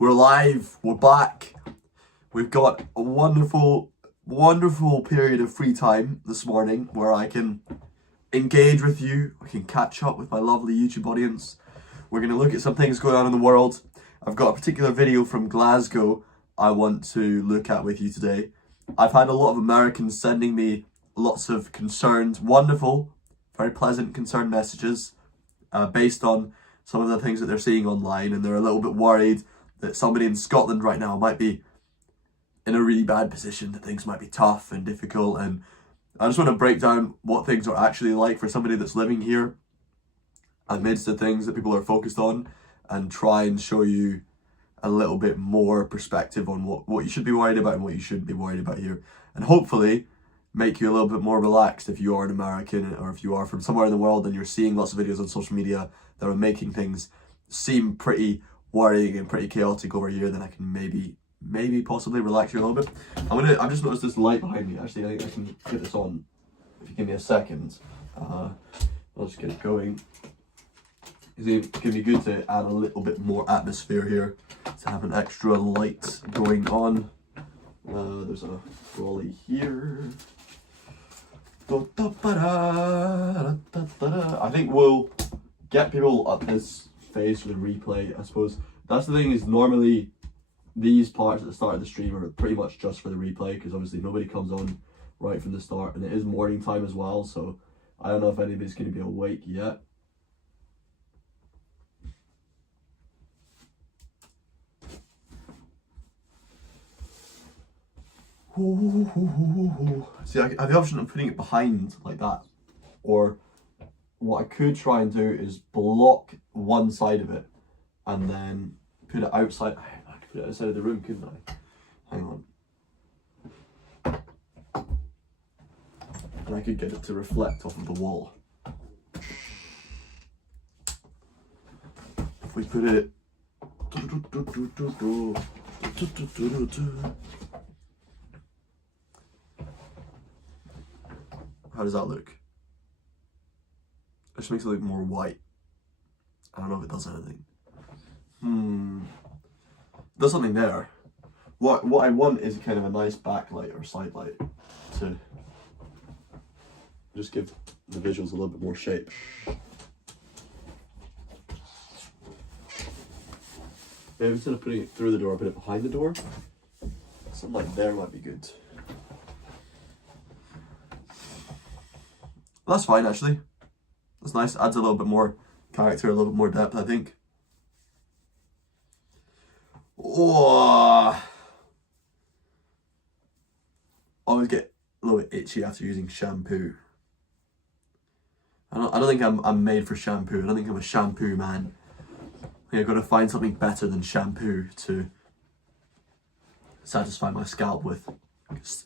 We're live, we're back. We've got a wonderful period of free time this morning where I can engage with you, I can catch up with my lovely YouTube audience. We're going to look at some things going on in the world. I've got a particular video from Glasgow I want to look at with you today. I've had a lot of Americans sending me lots of concerned, wonderful, very pleasant concerned messages based on some of the things that they're seeing online, and they're a little bit worried that somebody in Scotland right now might be in a really bad position, that things might be tough and difficult. And I just want to break down what things are actually like for somebody that's living here amidst the things that people are focused on, and try and show you a little bit more perspective on what you should be worried about and what you shouldn't be worried about here. And hopefully make you a little bit more relaxed if you are an American, or if you are from somewhere in the world and you're seeing lots of videos on social media that are making things seem pretty worrying and pretty chaotic over here. Then I can maybe possibly relax you a little bit. I've just noticed this light behind me. Actually, I think I can get this on if you give me a second. I'll just get it going. It can be good to add a little bit more atmosphere here, to have an extra light going on. There's a trolley here. I think we'll get people at this phase for the replay, I suppose. That's the thing, is normally these parts at the start of the stream are pretty much just for the replay, because obviously nobody comes on right from the start, and it is morning time as well, so I don't know if anybody's going to be awake yet. See, I have the option of putting it behind like that, or what I could try and do is block one side of it and then put it outside. I could put it outside of the room, couldn't I? Hang on. And I could get it to reflect off of the wall. If we put it... How does that look? It just makes it look more white. I don't know if it does anything. There's something there. What I want is kind of a nice backlight or side light to just give the visuals a little bit more shape. Maybe instead of putting it through the door, put it behind the door. Something like there might be good. Well, that's fine actually. That's nice. Adds a little bit more character, a little bit more depth, I think. Oh, I always get a little bit itchy after using shampoo. I don't think I'm made for shampoo. I don't think I'm a shampoo man. I think I've got to find something better than shampoo to satisfy my scalp with.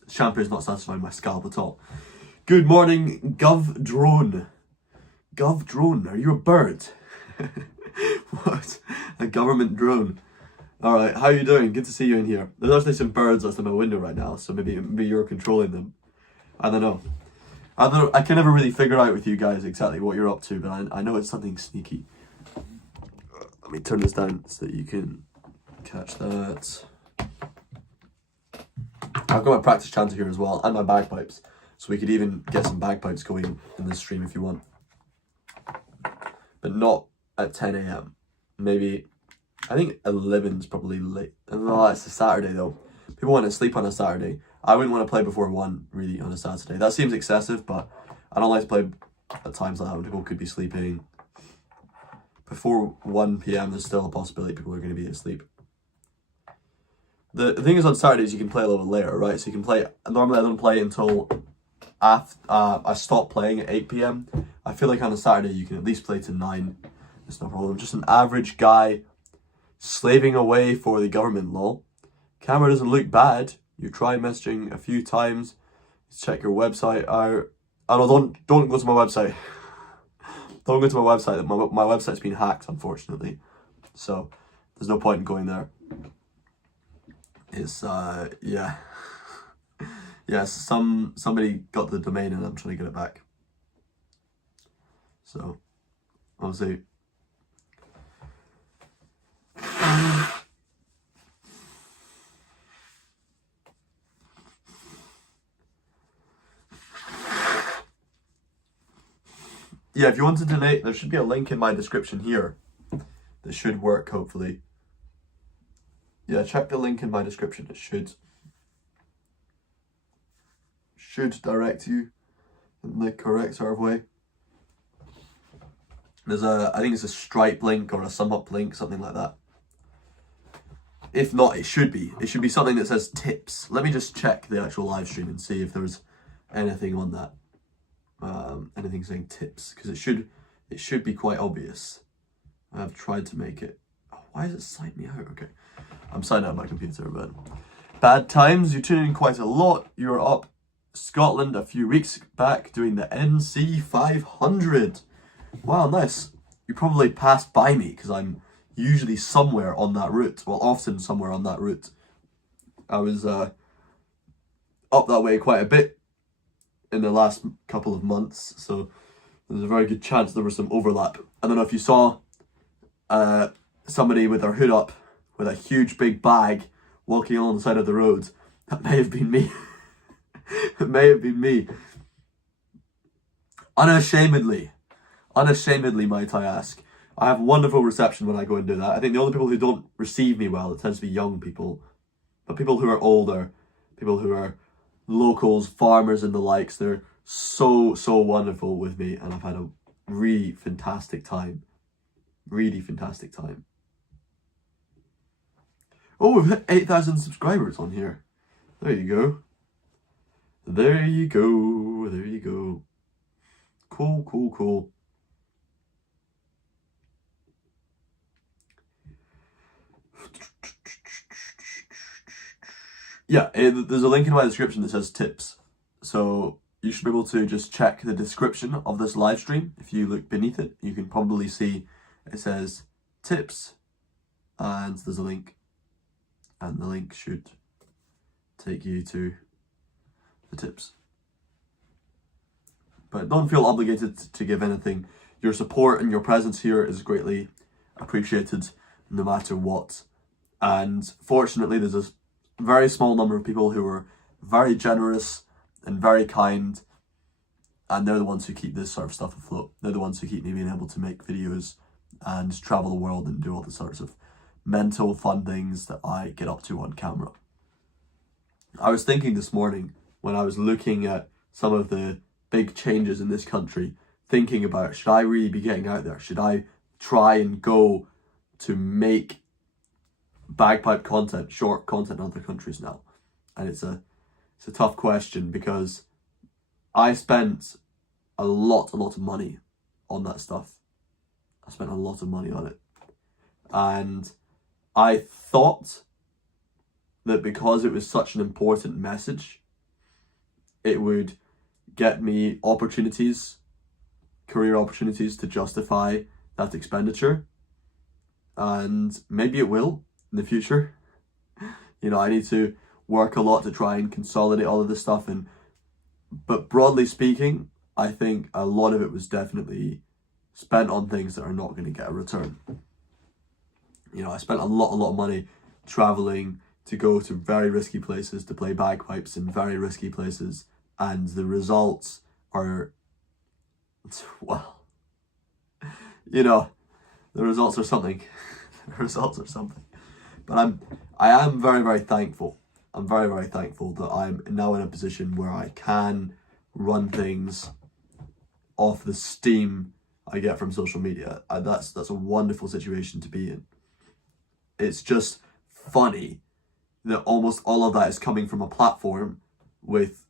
Shampoo's not satisfying my scalp at all. Good morning, Gov Drone. Gov Drone, are you a bird? What? A government drone. Alright, how are you doing? Good to see you in here. There's actually some birds outside my window right now, so maybe you're controlling them. I don't know. I can never really figure out with you guys exactly what you're up to, but I know it's something sneaky. Let me turn this down so that you can catch that. I've got my practice chanter here as well, and my bagpipes. So we could even get some bagpipes going in this stream if you want. But not at 10 AM. Maybe, I think 11's probably late. No, it's a Saturday though. People want to sleep on a Saturday. I wouldn't want to play before 1 really on a Saturday. That seems excessive, but I don't like to play at times like that when people could be sleeping. Before 1 PM, there's still a possibility people are going to be asleep. The thing is, on Saturdays you can play a little bit later, right? So you can play, normally I don't play until after I stop playing at 8 PM. I feel like on a Saturday you can at least play to 9. It's no problem. Just an average guy slaving away for the government, lol. Camera doesn't look bad. You try messaging a few times. Check your website out. Oh no, don't go to my website. Don't go to my website. My website's been hacked, unfortunately. So there's no point in going there. It's yeah. Yes, somebody got the domain and I'm trying to get it back. So obviously yeah, if you want to donate, there should be a link in my description here. That should work, hopefully. Yeah, check the link in my description. It should direct you in the correct sort of way. There's I think it's a Stripe link or a SumUp link, something like that. If not, it should be. It should be something that says tips. Let me just check the actual live stream and see if there's anything on that. Anything saying tips, because it should be quite obvious. I've tried to make it. Oh, why does it sign me out? Okay, I'm signed out of my computer, but bad times. You tune in quite a lot. You were up Scotland a few weeks back doing the NC 500. Wow, nice. You probably passed by me because I'm usually somewhere on that route. Well, often somewhere on that route. I was up that way quite a bit in the last couple of months, so there's a very good chance there was some overlap. I don't know if you saw somebody with their hood up with a huge big bag walking along the side of the road. That may have been me. It may have been me. Unashamedly, might I ask. I have wonderful reception when I go and do that. I think the only people who don't receive me well, it tends to be young people. But people who are older, people who are locals, farmers and the likes, they're so wonderful with me, and I've had a really fantastic time. Really fantastic time. Oh, we've hit 8,000 subscribers on here. There you go. There you go. There you go. Cool. Yeah, there's a link in my description that says tips. So you should be able to just check the description of this live stream. If you look beneath it, you can probably see it says tips, and there's a link. And the link should take you to the tips. But don't feel obligated to give anything. Your support and your presence here is greatly appreciated no matter what. And fortunately, there's a very small number of people who are very generous and very kind, and they're the ones who keep this sort of stuff afloat. They're the ones who keep me being able to make videos and travel the world and do all the sorts of mental fun things that I get up to on camera. I was thinking this morning when I was looking at some of the big changes in this country, thinking about, should I really be getting out there? Should I try and go to make bagpipe content, short content in other countries now? And it's a tough question, because I spent a lot of money on that stuff. I spent a lot of money on it. And I thought that because it was such an important message, it would get me opportunities, career opportunities to justify that expenditure. And maybe it will in the future. You know, I need to work a lot to try and consolidate all of this stuff. But broadly speaking, I think a lot of it was definitely spent on things that are not going to get a return. You know, I spent a lot of money traveling to go to very risky places to play bagpipes in very risky places, and the results are, well, you know, the results are something. The results are something. But I am very thankful. I'm very thankful that I'm now in a position where I can run things off the steam I get from social media. And that's a wonderful situation to be in. It's just funny that almost all of that is coming from a platform with,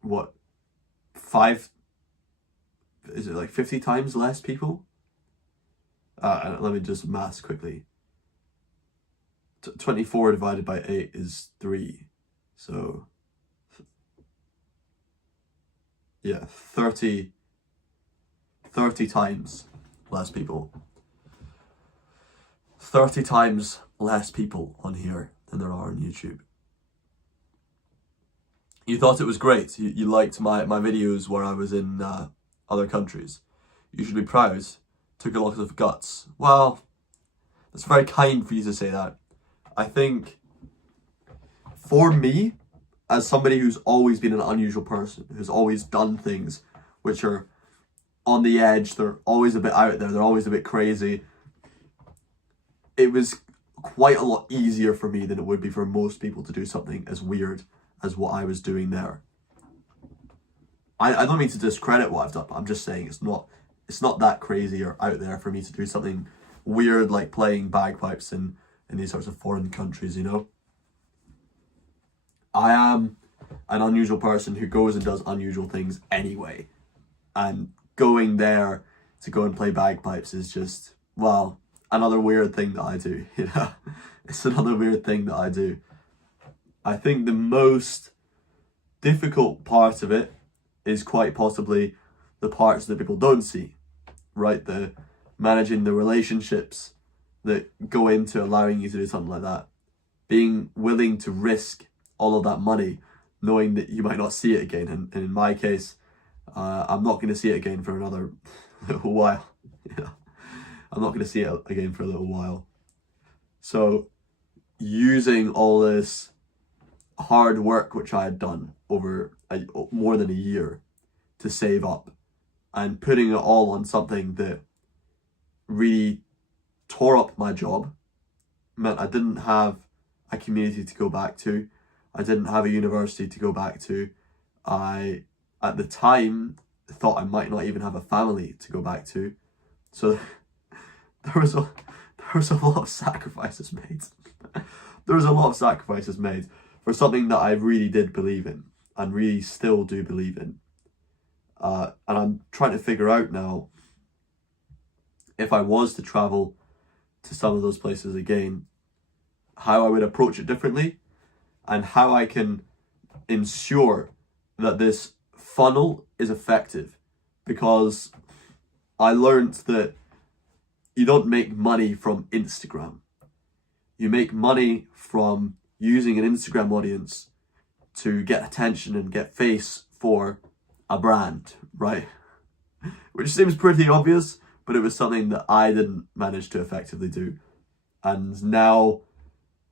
what, 50 times less people? Let me just math quickly. 24 divided by 8 is 3. So, yeah, 30 times less people. 30 times less people on here than there are on YouTube. You thought it was great. You liked my videos where I was in other countries. You should be proud. Took a lot of guts. Well, that's very kind for you to say that. I think for me, as somebody who's always been an unusual person, who's always done things which are on the edge, they're always a bit out there, they're always a bit crazy, it was quite a lot easier for me than it would be for most people to do something as weird as what I was doing there. I don't mean to discredit what I've done, but I'm just saying it's not that crazy or out there for me to do something weird like playing bagpipes in these sorts of foreign countries, you know? I am an unusual person who goes and does unusual things anyway. And going there to go and play bagpipes is just, well, another weird thing that I do, you know? It's another weird thing that I do. I think the most difficult part of it is quite possibly the parts that people don't see, right? The managing the relationships that go into allowing you to do something like that. Being willing to risk all of that money, knowing that you might not see it again. And in my case, I'm not going to see it again for another little while. Yeah, I'm not going to see it again for a little while. So using all this hard work, which I had done over more than a year to save up, and putting it all on something that really tore up my job, meant I didn't have a community to go back to. I didn't have a university to go back to. I, at the time, thought I might not even have a family to go back to. So there was a lot of sacrifices made. There was a lot of sacrifices made for something that I really did believe in and really still do believe in. And I'm trying to figure out now, if I was to travel to some of those places again, how I would approach it differently and how I can ensure that this funnel is effective. Because I learned that you don't make money from Instagram. You make money from using an Instagram audience to get attention and get face for a brand, right? Which seems pretty obvious, but it was something that I didn't manage to effectively do. And now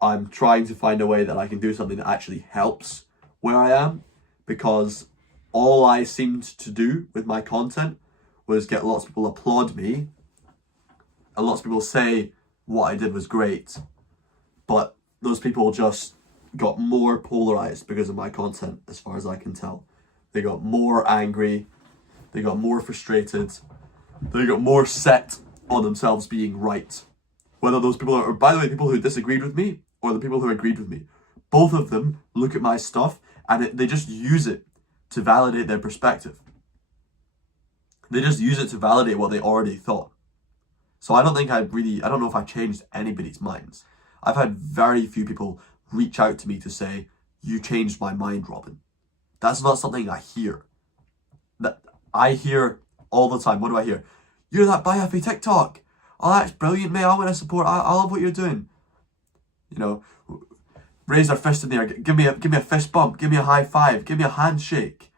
I'm trying to find a way that I can do something that actually helps where I am, because all I seemed to do with my content was get lots of people applaud me, and lots of people say what I did was great, but those people just got more polarized because of my content, as far as I can tell. They got more angry, they got more frustrated, they got more set on themselves being right. Whether those people are, by the way, people who disagreed with me or the people who agreed with me, both of them look at my stuff and they just use it to validate their perspective. They just use it to validate what they already thought. So I don't know if I changed anybody's minds. I've had very few people reach out to me to say, "You changed my mind, Robin." That's not something I hear. That I hear all the time. What do I hear? "You're that biaffy TikTok. Oh, that's brilliant, mate. I want to support. I love what you're doing." You know, raise their fist in the air. Give me a fist bump. Give me a high five. Give me a handshake.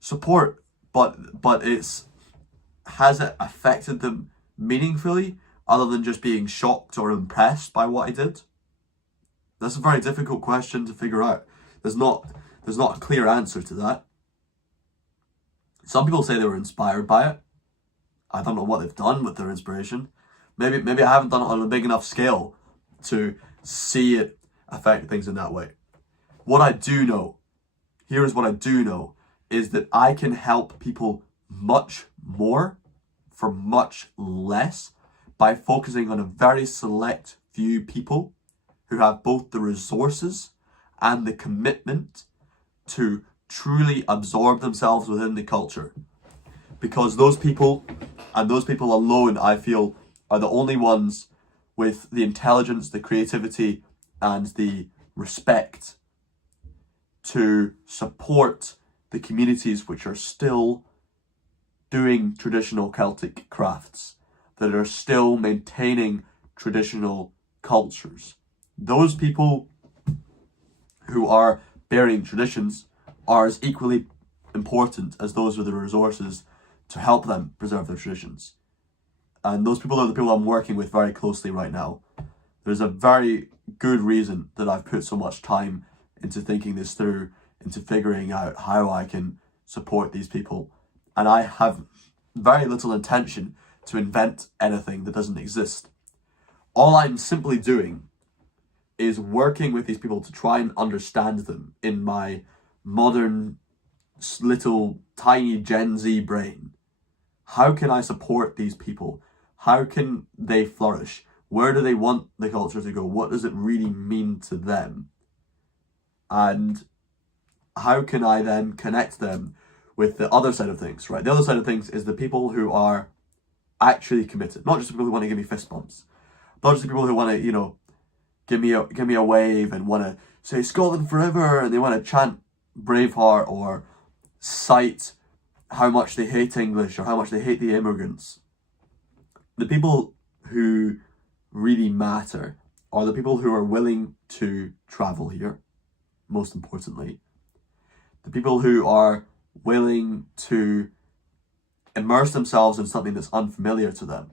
Support. But has it affected them meaningfully, other than just being shocked or impressed by what I did? That's a very difficult question to figure out. There's not a clear answer to that. Some people say they were inspired by it. I don't know what they've done with their inspiration. Maybe I haven't done it on a big enough scale to see it affect things in that way. What I do know, here's what I do know, is that I can help people much more for much less by focusing on a very select few people who have both the resources and the commitment to truly absorb themselves within the culture. Because those people, and those people alone, I feel, are the only ones with the intelligence, the creativity, and the respect to support the communities which are still doing traditional Celtic crafts, that are still maintaining traditional cultures. Those people who are burying traditions are as equally important as those with the resources to help them preserve their traditions. And those people are the people I'm working with very closely right now. There's a very good reason that I've put so much time into thinking this through, into figuring out how I can support these people. And I have very little intention to invent anything that doesn't exist. All I'm simply doing is working with these people to try and understand them in my modern, little, tiny Gen Z brain. How can I support these people? How can they flourish? Where do they want the culture to go? What does it really mean to them? And how can I then connect them with the other side of things, right? The other side of things is the people who are actually committed, not just the people who want to give me fist bumps, not just the people who want to, give me a wave and want to say Scotland forever, and they want to chant Braveheart or cite how much they hate English or how much they hate the immigrants. The people who really matter are the people who are willing to travel here, most importantly. The people who are willing to immerse themselves in something that's unfamiliar to them.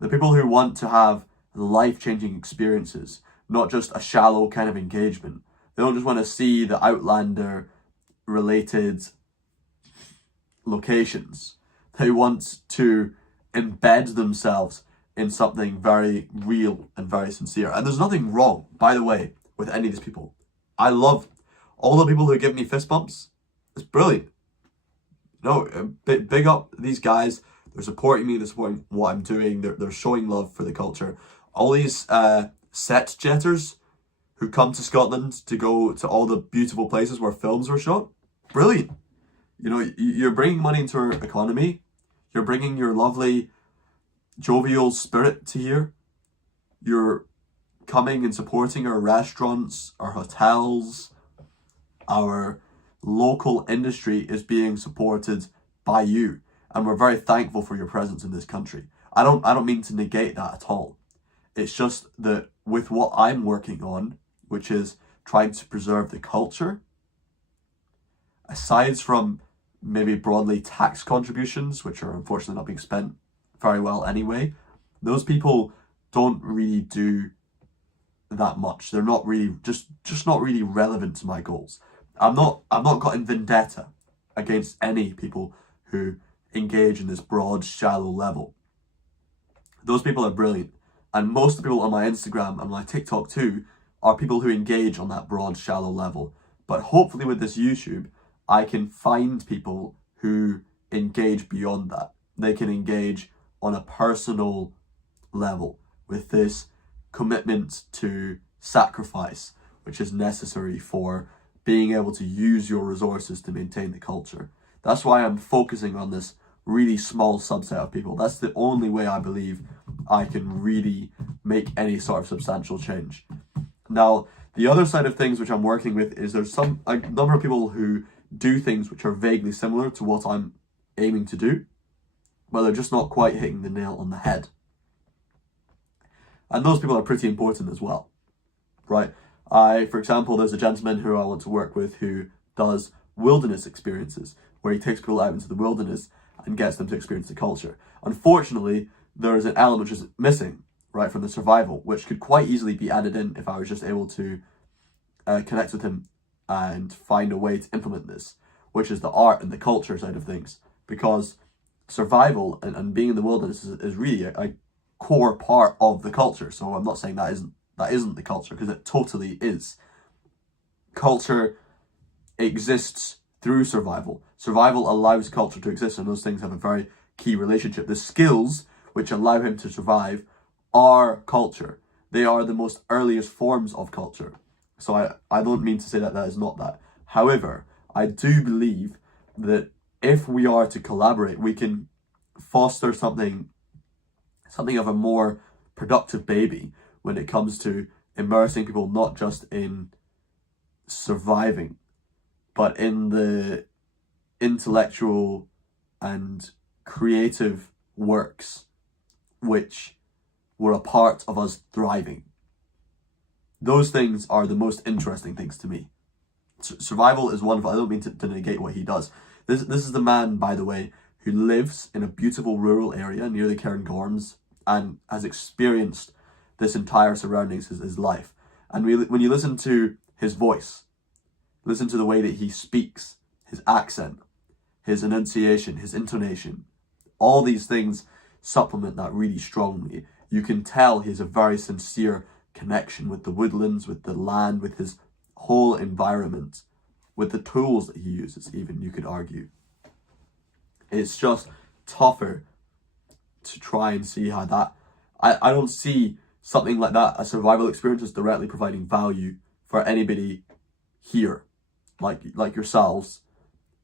The people who want to have life-changing experiences, not just a shallow kind of engagement. They don't just want to see the Outlander-related locations. They want to embed themselves in something very real and very sincere. And there's nothing wrong, by the way, with any of these people. I love all the people who give me fist bumps. It's brilliant. No, big up these guys. They're supporting me, they're supporting what I'm doing, they're showing love for the culture. All these set jetters who come to Scotland to go to all the beautiful places where films were shot, brilliant. You're bringing money into our economy. You're bringing your lovely, jovial spirit to here. You're coming and supporting our restaurants, our hotels, our local industry is being supported by you. And we're very thankful for your presence in this country. I don't mean to negate that at all. It's just that with what I'm working on, which is trying to preserve the culture, aside from maybe broadly tax contributions, which are unfortunately not being spent very well anyway, those people don't really do that much. They're not really just not really relevant to my goals. I'm not got in vendetta against any people who engage in this broad, shallow level. Those people are brilliant. And most of the people on my Instagram and my TikTok too are people who engage on that broad, shallow level. But hopefully with this YouTube, I can find people who engage beyond that. They can engage on a personal level with this commitment to sacrifice, which is necessary for being able to use your resources to maintain the culture. That's why I'm focusing on this really small subset of people. That's the only way I believe I can really make any sort of substantial change. Now, the other side of things which I'm working with is there's a number of people who do things which are vaguely similar to what I'm aiming to do, but they're just not quite hitting the nail on the head. And those people are pretty important as well, right? For example, there's a gentleman who I want to work with who does wilderness experiences, where he takes people out into the wilderness and gets them to experience the culture. Unfortunately, there is an element which is missing, right, from the survival, which could quite easily be added in if I was just able to connect with him and find a way to implement this, which is the art and the culture side of things. Because survival and being in the wilderness is really a core part of the culture. So I'm not saying that isn't the culture, because it totally is. Culture exists through survival. Survival allows culture to exist, and those things have a very key relationship. The skills which allow him to survive are culture. They are the most earliest forms of culture. So I don't mean to say that is not that. However, I do believe that if we are to collaborate, we can foster something of a more productive baby when it comes to immersing people not just in surviving, but in the intellectual and creative works which were a part of us thriving. Those things are the most interesting things to me. Survival is wonderful. I don't mean to negate what he does. This is the man, by the way, who lives in a beautiful rural area near the Cairngorms and has experienced this entire surroundings his life. And when you listen to his voice, listen to the way that he speaks, his accent, his enunciation, his intonation, all these things supplement that really strongly. You can tell he has a very sincere connection with the woodlands, with the land, with his whole environment, with the tools that he uses, even, you could argue. It's just tougher to try and see how that... I don't see something like that, a survival experience, as directly providing value for anybody here, like yourselves,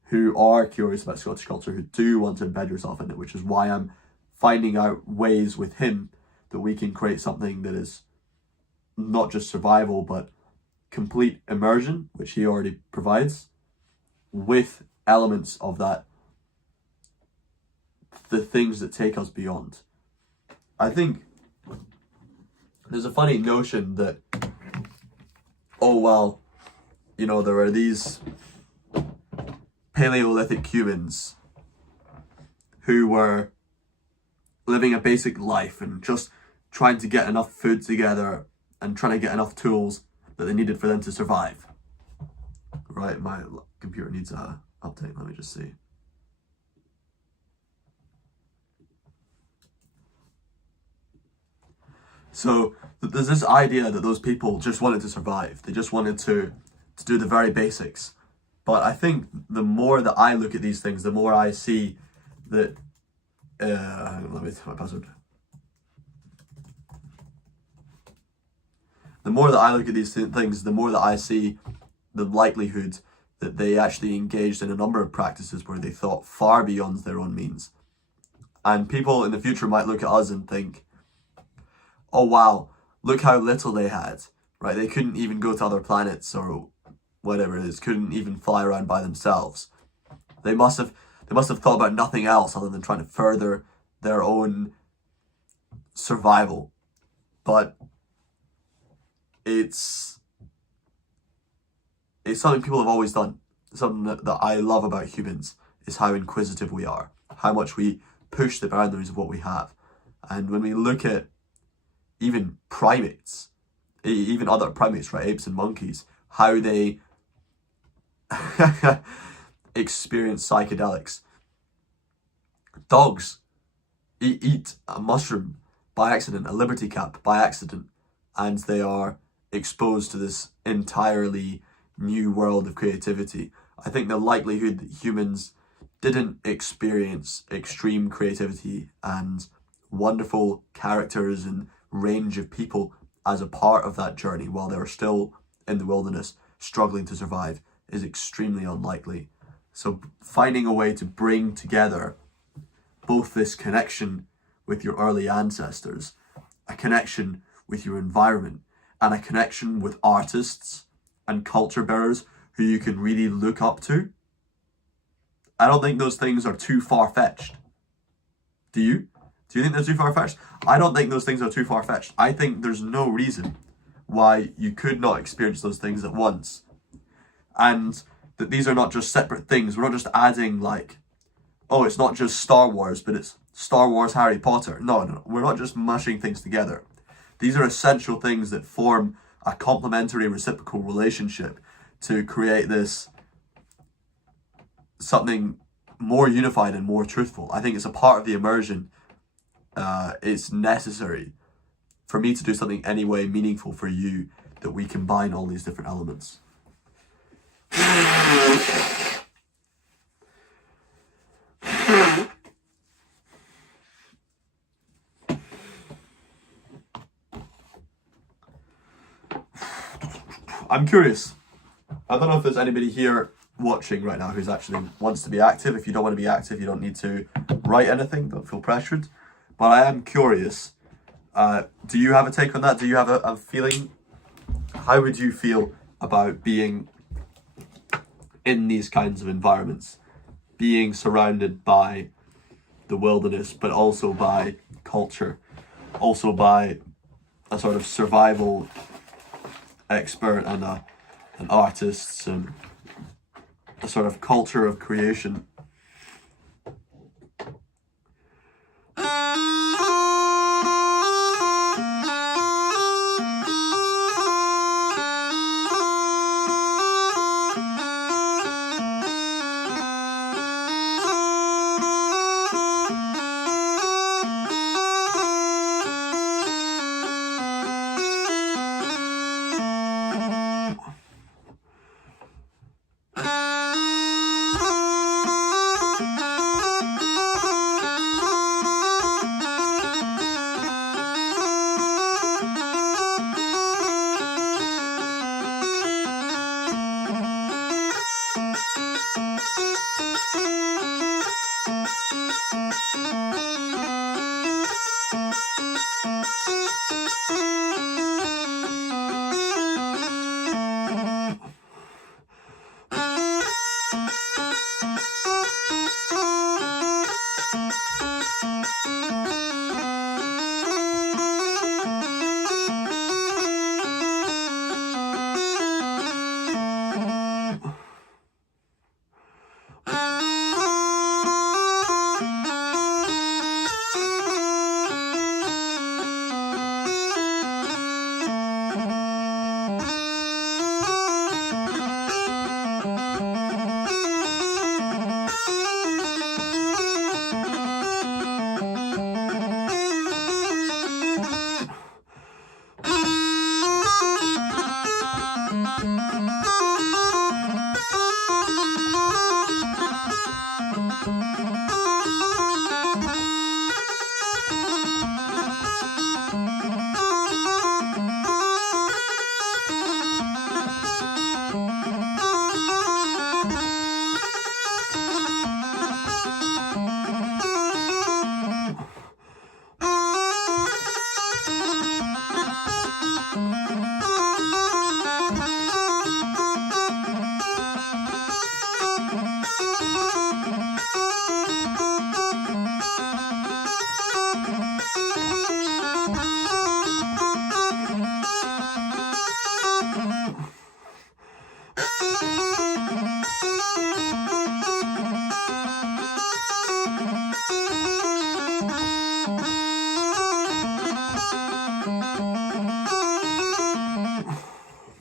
who are curious about Scottish culture, who do want to embed yourself in it, which is why I'm finding out ways with him that we can create something that is not just survival, but complete immersion, which he already provides, with elements of that, the things that take us beyond. I think there's a funny notion that, oh, well, you know, there are these Paleolithic humans who were living a basic life and just trying to get enough food together and trying to get enough tools that they needed for them to survive. Right, my computer needs a update, let me just see. So there's this idea that those people just wanted to survive. They just wanted to do the very basics. But I think the more that I look at these things, the more I see that... let me take my password. The more that I look at these things, the more that I see the likelihood that they actually engaged in a number of practices where they thought far beyond their own means. And people in the future might look at us and think, oh wow, look how little they had, right? They couldn't even go to other planets or whatever it is, couldn't even fly around by themselves. They must have thought about nothing else other than trying to further their own survival. But it's something people have always done. Something that I love about humans is how inquisitive we are, how much we push the boundaries of what we have. And when we look at even primates, even other primates, right, apes and monkeys, how they experience psychedelics. Dogs eat a mushroom by accident, a liberty cap by accident, and they are exposed to this entirely new world of creativity. I think the likelihood that humans didn't experience extreme creativity and wonderful characters and range of people as a part of that journey while they were still in the wilderness struggling to survive is extremely unlikely. So finding a way to bring together both this connection with your early ancestors, a connection with your environment, and a connection with artists and culture bearers who you can really look up to, I don't think those things are too far-fetched. Do you? Do you think they're too far-fetched? I don't think those things are too far-fetched. I think there's no reason why you could not experience those things at once. And that these are not just separate things. We're not just adding like, oh, it's not just Star Wars, but it's Star Wars, Harry Potter. No. We're not just mushing things together. These are essential things that form a complementary reciprocal relationship to create this something more unified and more truthful. I think it's a part of the immersion. It's necessary for me to do something anyway meaningful for you that we combine all these different elements. I'm curious. I don't know if there's anybody here watching right now who's actually wants to be active. If you don't want to be active, you don't need to write anything. Don't feel pressured. But I am curious. Do you have a take on that? Do you have a feeling How would you feel about being in these kinds of environments, being surrounded by the wilderness, but also by culture, also by a sort of survival expert and an artist and a sort of culture of creation?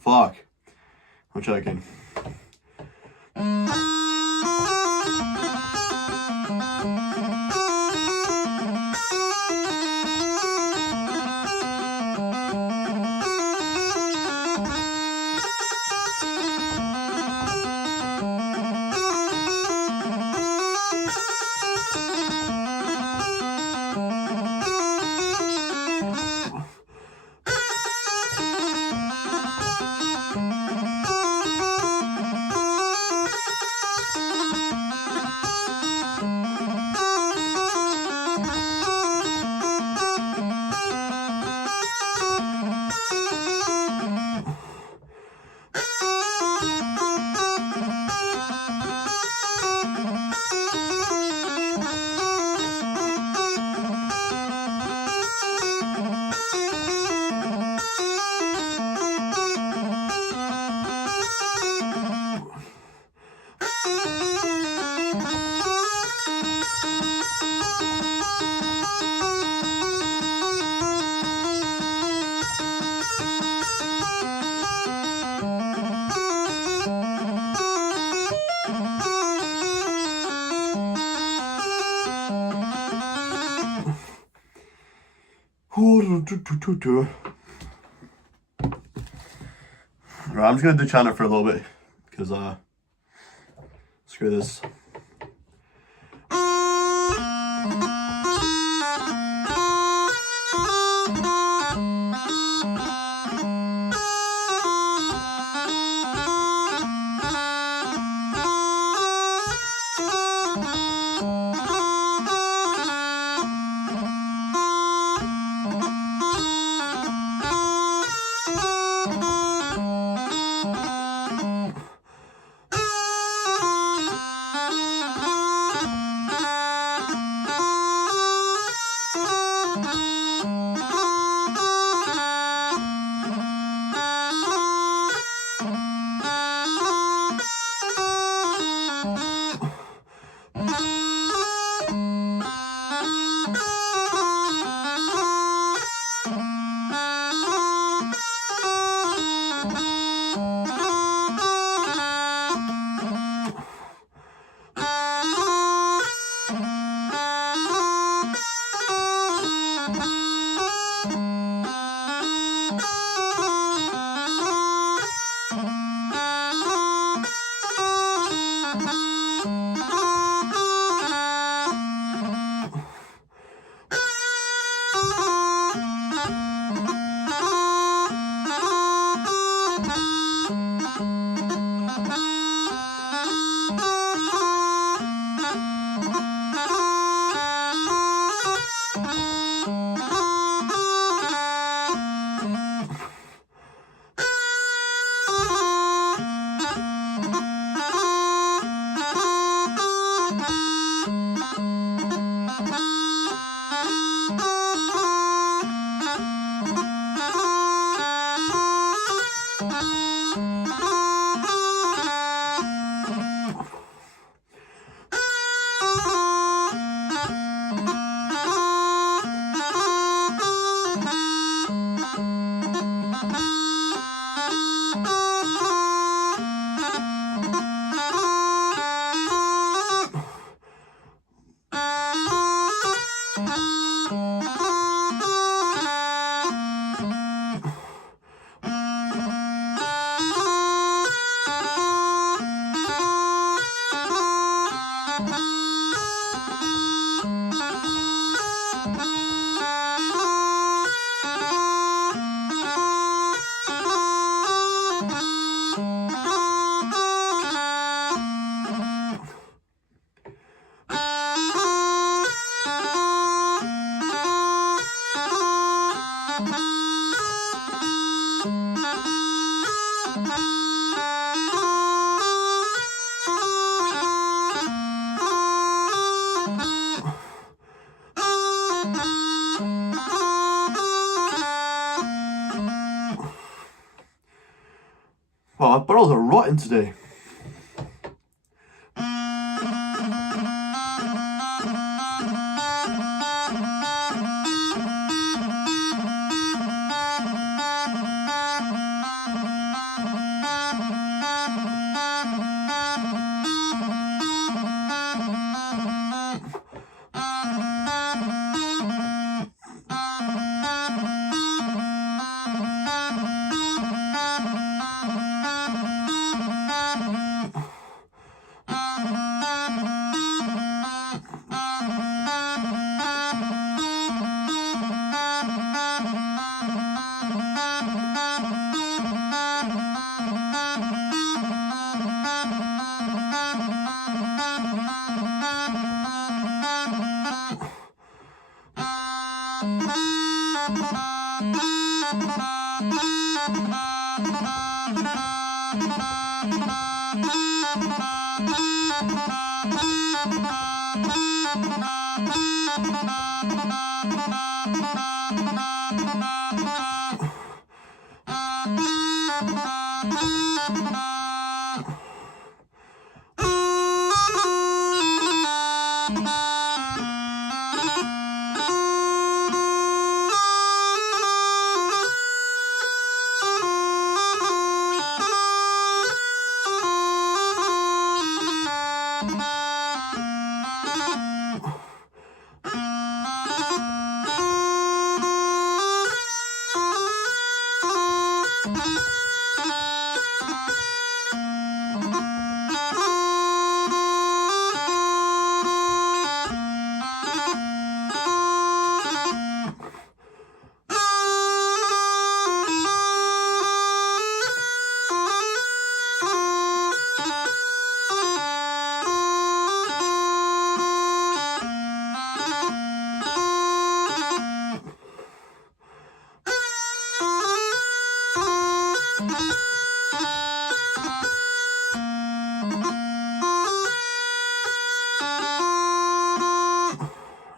Fuck. I'm joking. Right, I'm just gonna do chant for a little bit because screw this. Well, my burrows are rotten today.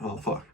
Oh, fuck.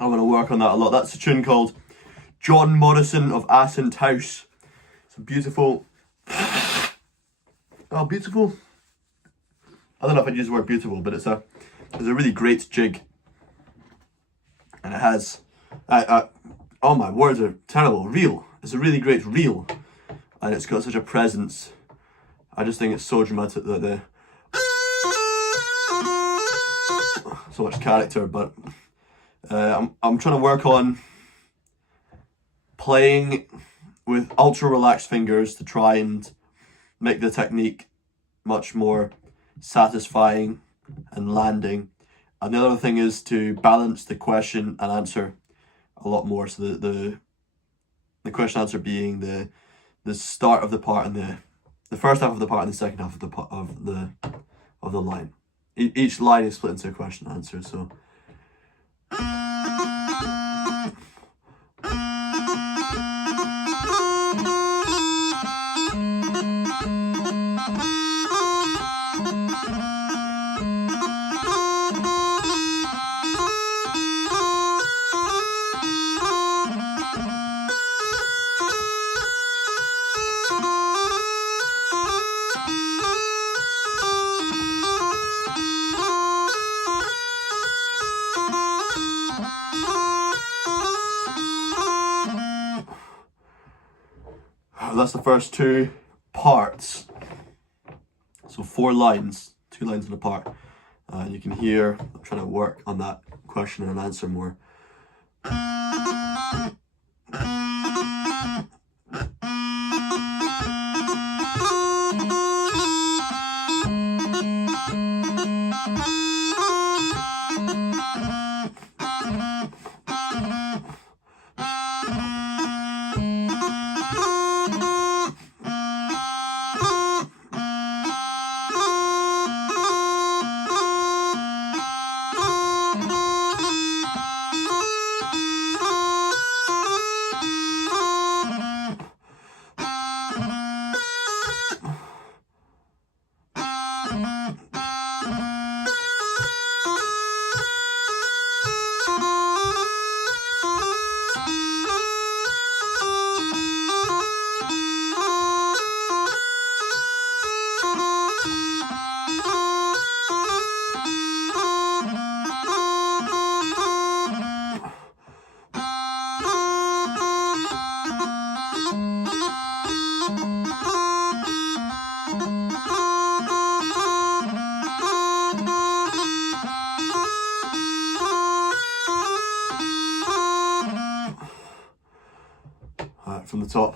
I'm going to work on that a lot. That's a tune called John Morrison of Ascent House. It's a beautiful... Oh, beautiful? I don't know if I'd use the word beautiful, but it's a really great jig. And it has... oh, my words are terrible. Reel. It's a really great reel. And it's got such a presence. I just think it's so dramatic that the... So much character, but... I'm trying to work on playing with ultra relaxed fingers to try and make the technique much more satisfying and landing. And the other thing is to balance the question and answer a lot more. So the question answer being the start of the part and the first half of the part and the second half of the line. Each line is split into a question and answer. So. That's the first two parts. So 4 lines, 2 lines in a part. You can hear I'm trying to work on that question and answer more. From the top.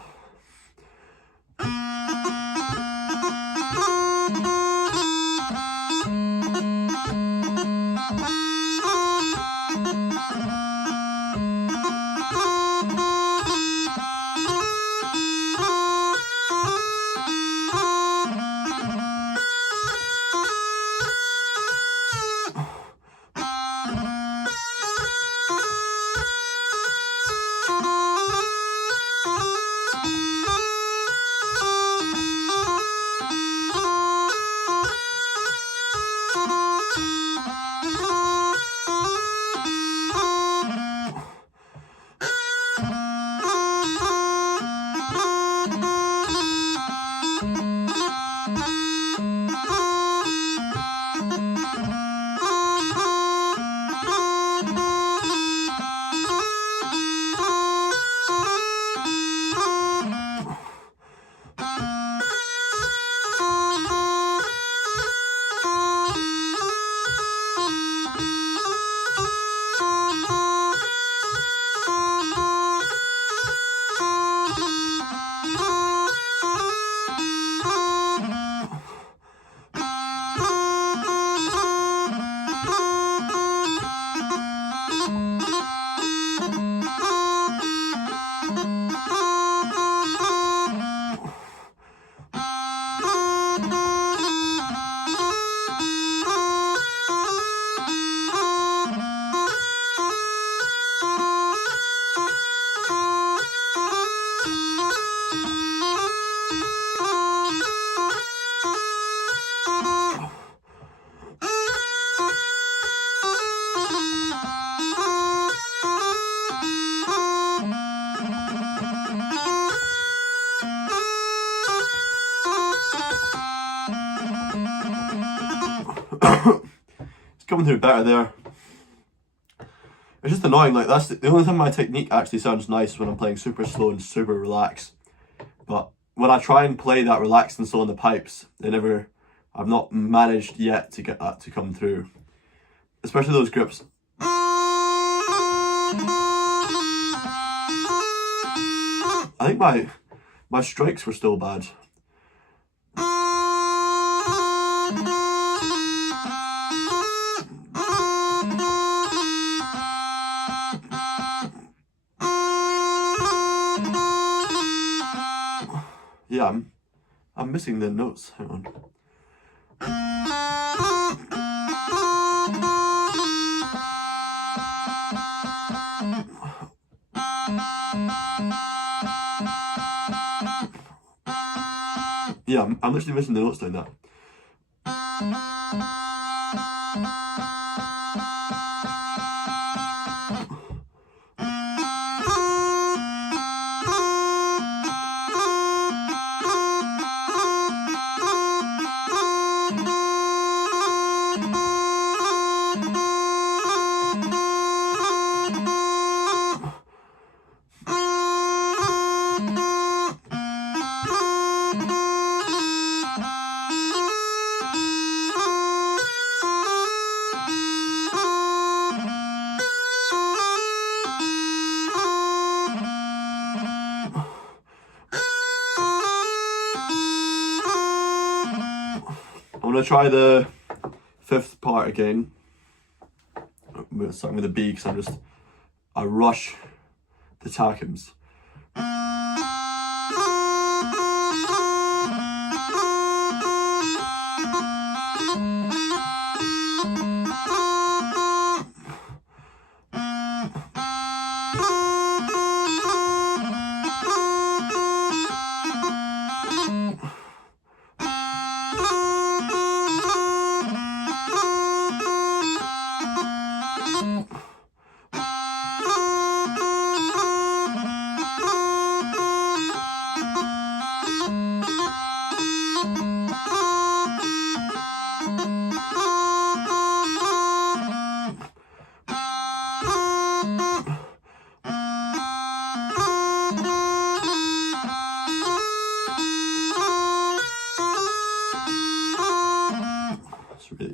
It's coming through better there. It's just annoying, like that's the only time my technique actually sounds nice, when I'm playing super slow and super relaxed. But when I try and play that relaxed and slow on the pipes, I've not managed yet to get that to come through. Especially those grips. I think my strikes were still bad. Yeah, I'm missing the notes. Hang on. Yeah, I'm literally missing the notes doing that. I'm going to try the fifth part again. I'm starting with a B because I rush the tachyms.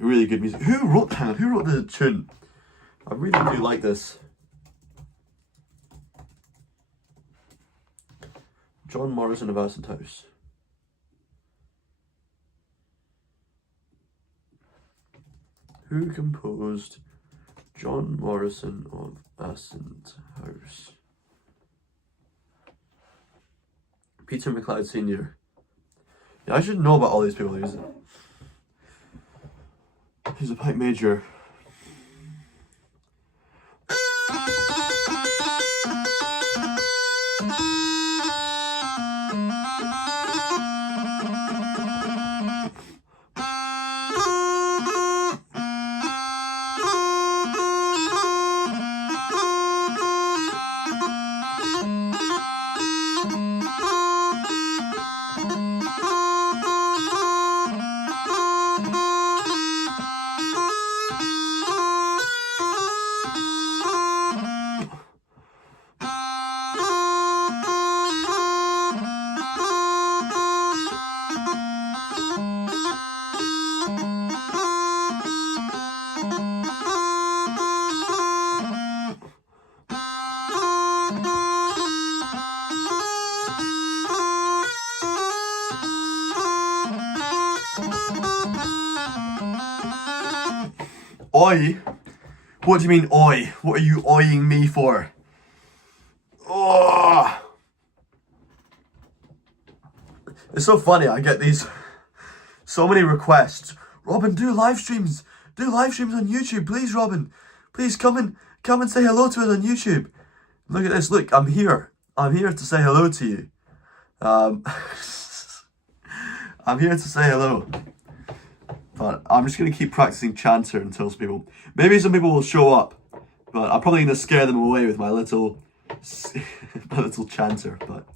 Really good music. Who wrote the tune? I really do like this. John Morrison of Ascent House. Who composed John Morrison of Ascent House? Peter McLeod Sr. Yeah, I should know about all these people. He's a pipe major. Oi? What do you mean, oi? What are you oiing me for? Oh! It's so funny, I get so many requests. Robin, do live streams. Do live streams on YouTube, please, Robin. Please come and say hello to us on YouTube. Look at this, look, I'm here. I'm here to say hello to you. I'm here to say hello. But I'm just going to keep practicing chanter until maybe some people will show up, but I'm probably going to scare them away with my little chanter, but.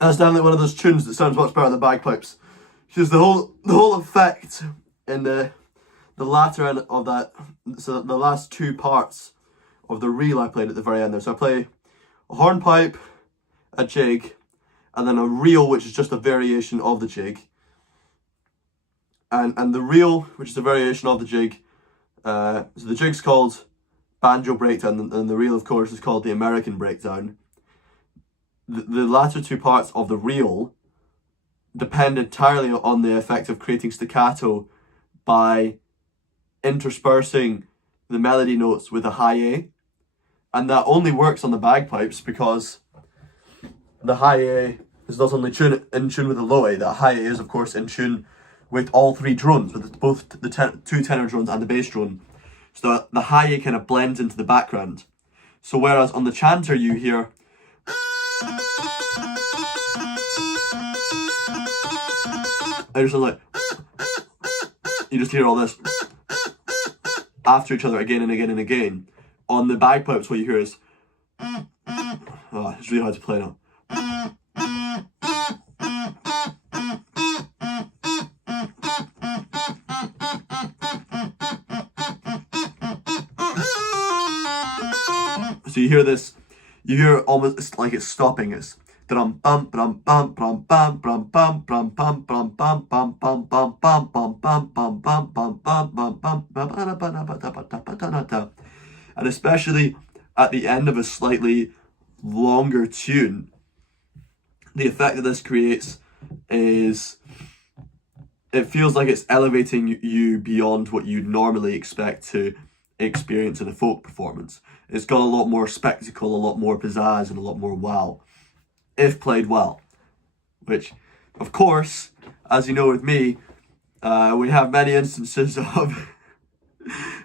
That's definitely one of those tunes that sounds much better than the bagpipes. Because the whole effect in the latter end of that, so the last two parts of the reel I played at the very end there. So I play a hornpipe, a jig, and then a reel, which is just a variation of the jig. And the reel, which is a variation of the jig, so the jig's called Banjo Breakdown, and the reel, of course, is called the American Breakdown. The latter two parts of the reel depend entirely on the effect of creating staccato by interspersing the melody notes with a high A. And that only works on the bagpipes because the high A is not only in tune with the low A, the high A is, of course, in tune with all three drones, with both the two tenor drones and the bass drone. So the high A kind of blends into the background. So whereas on the chanter you hear I just like you just hear all this after each other again and again and again. On the bagpipes, what you hear is it's really hard to play now. So you hear this, you hear almost like it's stopping. It's and especially at the end of a slightly longer tune, the effect that this creates is it feels like it's elevating you beyond what you'd normally expect to experience in a folk performance. It's got a lot more spectacle, a lot more pizzazz, and a lot more wow, if played well. Which Of course, as you know with me, we have many instances of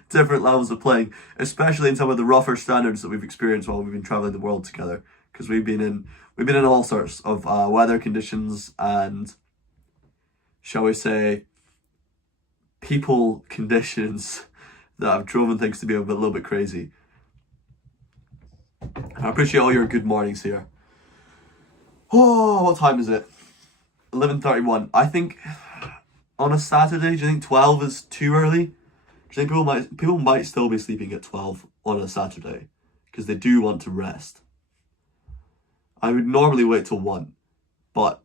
different levels of playing, especially in some of the rougher standards that we've experienced while we've been traveling the world together. Because we've been in all sorts of weather conditions and, shall we say, people conditions that have driven things to be a little bit crazy. I appreciate all your good mornings here. Oh, what time is it? 11:31. I think on a Saturday, do you think 12 is too early? Do you think people might still be sleeping at 12 on a Saturday because they do want to rest? I would normally wait till 1, but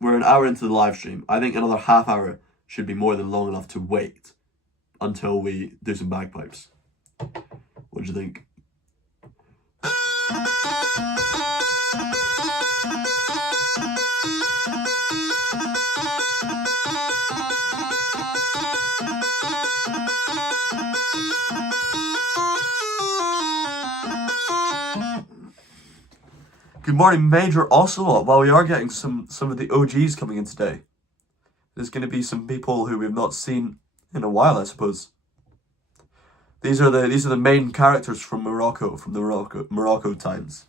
we're an hour into the live stream. I think another half hour should be more than long enough to wait until we do some bagpipes. What do you think? Good morning, Major Ocelot. Well, we are getting some of the OGs coming in today. There's going to be some people who we've not seen in a while, I suppose. These are the main characters from Morocco, from the Morocco times.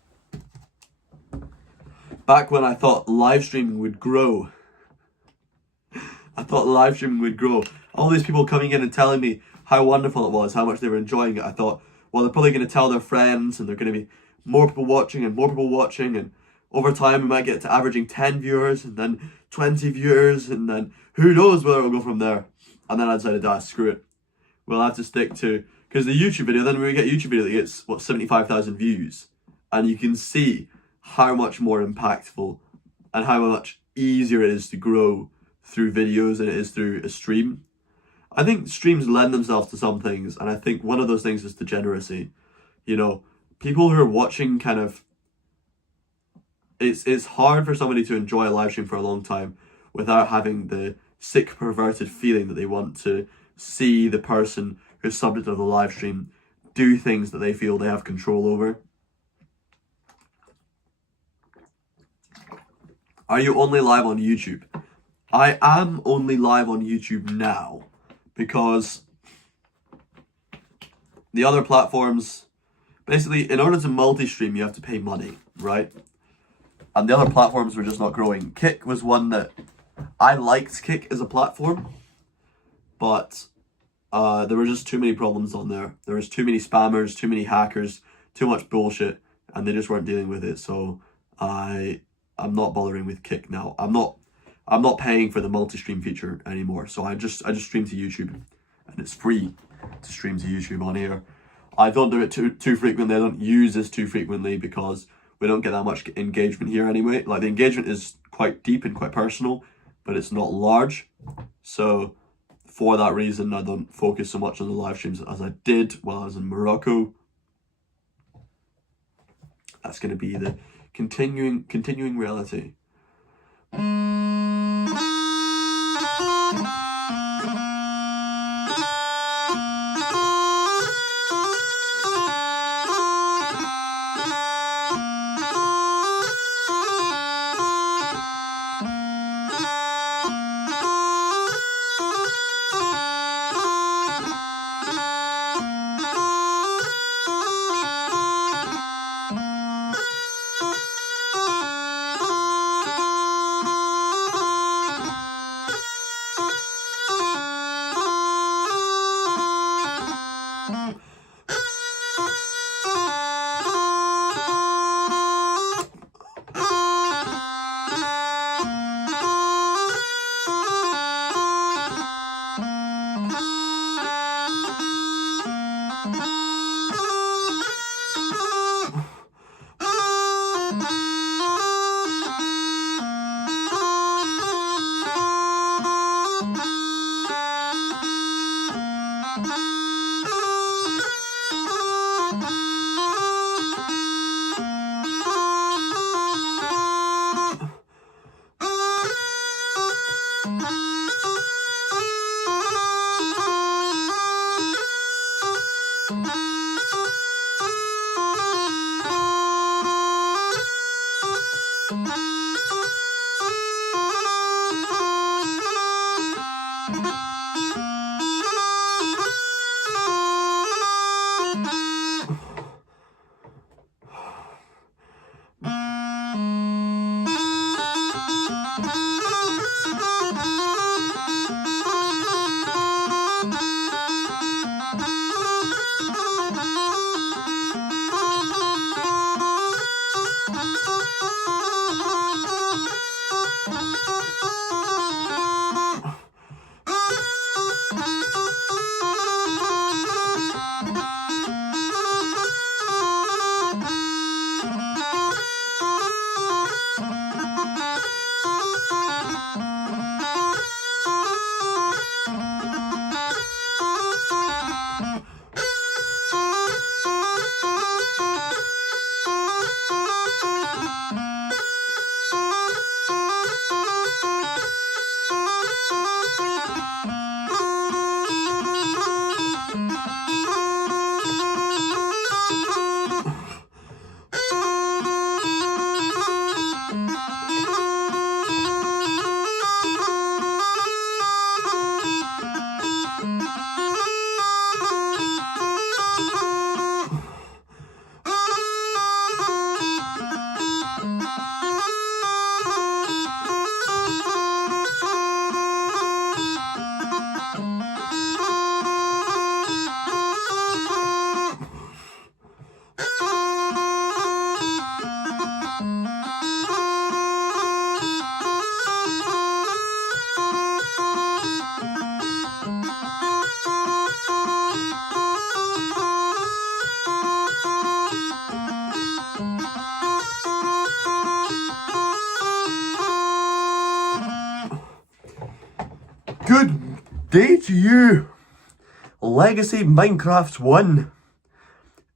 Back when I thought live streaming would grow. All these people coming in and telling me how wonderful it was, how much they were enjoying it. I thought, well, they're probably going to tell their friends, and they're going to be more people watching, and over time we might get to averaging 10 viewers, and then 20 viewers, and then who knows where it'll go from there. And then I decided, screw it. We'll have to stick to, because the YouTube video, then we get a YouTube video that gets, 75,000 views. And you can see how much more impactful and how much easier it is to grow through videos than it is through a stream. I think streams lend themselves to some things, and I think one of those things is degeneracy. You know, people who are watching kind of, it's hard for somebody to enjoy a live stream for a long time without having the sick, perverted feeling that they want to see the person who's subject of the live stream do things that they feel they have control over. Are you only live on YouTube? I am only live on YouTube now because the other platforms, basically, in order to multi-stream, you have to pay money, right? And the other platforms were just not growing. Kick was one that I liked. Kick as a platform, but there were just too many problems on there. There was too many spammers, too many hackers, too much bullshit, and they just weren't dealing with it. So I'm not bothering with Kick now. I'm not paying for the multi-stream feature anymore. So I just stream to YouTube, and it's free to stream to YouTube on here. I don't do it too frequently. I don't use this too frequently because we don't get that much engagement here anyway. Like, the engagement is quite deep and quite personal, but it's not large. So for that reason, I don't focus so much on the live streams as I did while I was in Morocco. That's going to be the continuing reality. Good day to you, Legacy Minecraft 1.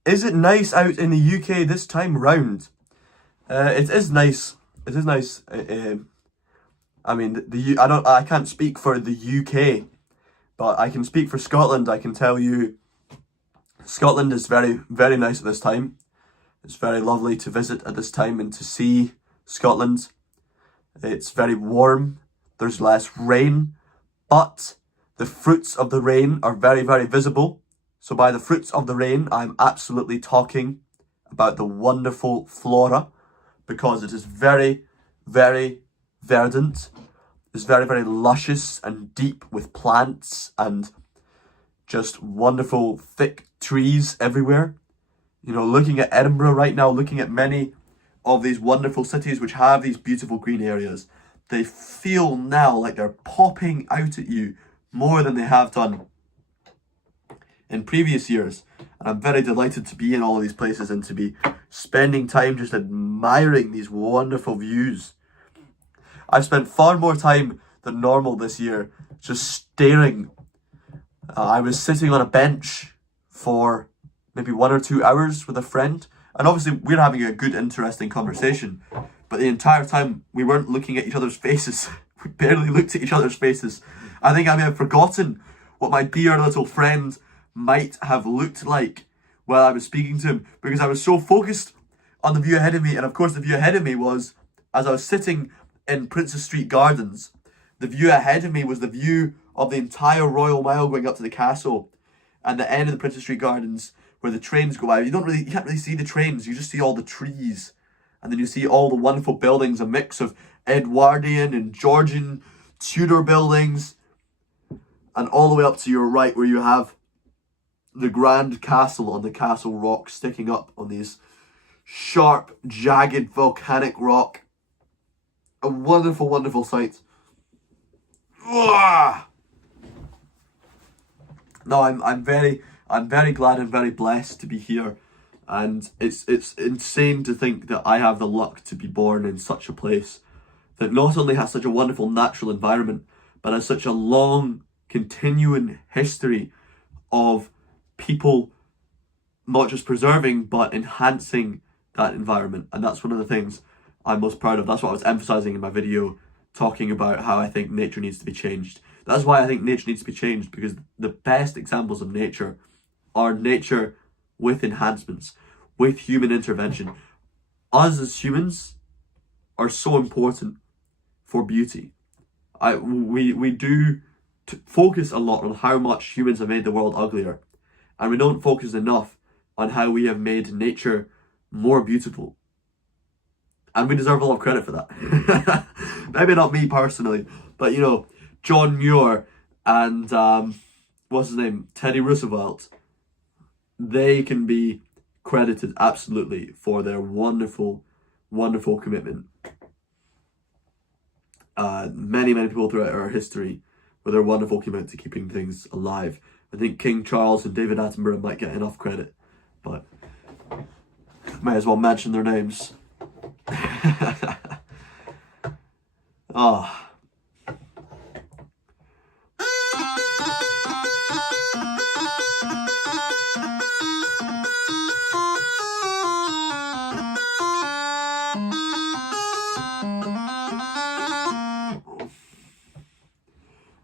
Is it nice out in the UK this time round? It is nice. It is nice. I mean, I can't speak for the UK, but I can speak for Scotland. I can tell you, Scotland is very, very nice at this time. It's very lovely to visit at this time and to see Scotland. It's very warm. There's less rain. But the fruits of the rain are very, very visible. So by the fruits of the rain, I'm absolutely talking about the wonderful flora, because it is very, very verdant. It's very, very luscious and deep with plants and just wonderful thick trees everywhere. You know, looking at Edinburgh right now, looking at many of these wonderful cities which have these beautiful green areas, they feel now like they're popping out at you more than they have done in previous years. And I'm very delighted to be in all of these places and to be spending time just admiring these wonderful views. I've spent far more time than normal this year just staring. I was sitting on a bench for maybe 1 or 2 hours with a friend, and obviously we're having a good, interesting conversation. But the entire time, we weren't looking at each other's faces. We barely looked at each other's faces. I think I may have forgotten what my dear little friend might have looked like while I was speaking to him, because I was so focused on the view ahead of me. And of course, the view ahead of me was, as I was sitting in Princess Street Gardens, the view ahead of me was the view of the entire Royal Mile going up to the castle, and the end of the Princess Street Gardens where the trains go by. You can't really see the trains. You just see all the trees. And then you see all the wonderful buildings, a mix of Edwardian and Georgian Tudor buildings. And all the way up to your right where you have the grand castle on the Castle Rock sticking up on these sharp, jagged, volcanic rock. A wonderful, wonderful sight. Uah! No, I'm very glad and very blessed to be here. And it's insane to think that I have the luck to be born in such a place that not only has such a wonderful natural environment, but has such a long, continuing history of people not just preserving, but enhancing that environment. And that's one of the things I'm most proud of. That's what I was emphasizing in my video, talking about how I think nature needs to be changed. That's why I think nature needs to be changed, because the best examples of nature are nature with enhancements, with human intervention. Us as humans are so important for beauty. We do focus a lot on how much humans have made the world uglier, and we don't focus enough on how we have made nature more beautiful. And we deserve a lot of credit for that. Maybe not me personally, but you know, John Muir and what's his name, Teddy Roosevelt, they can be credited absolutely for their wonderful, wonderful commitment. Many people throughout our history with their wonderful commitment to keeping things alive. I think King Charles and David Attenborough might get enough credit, but may as well mention their names. Ah.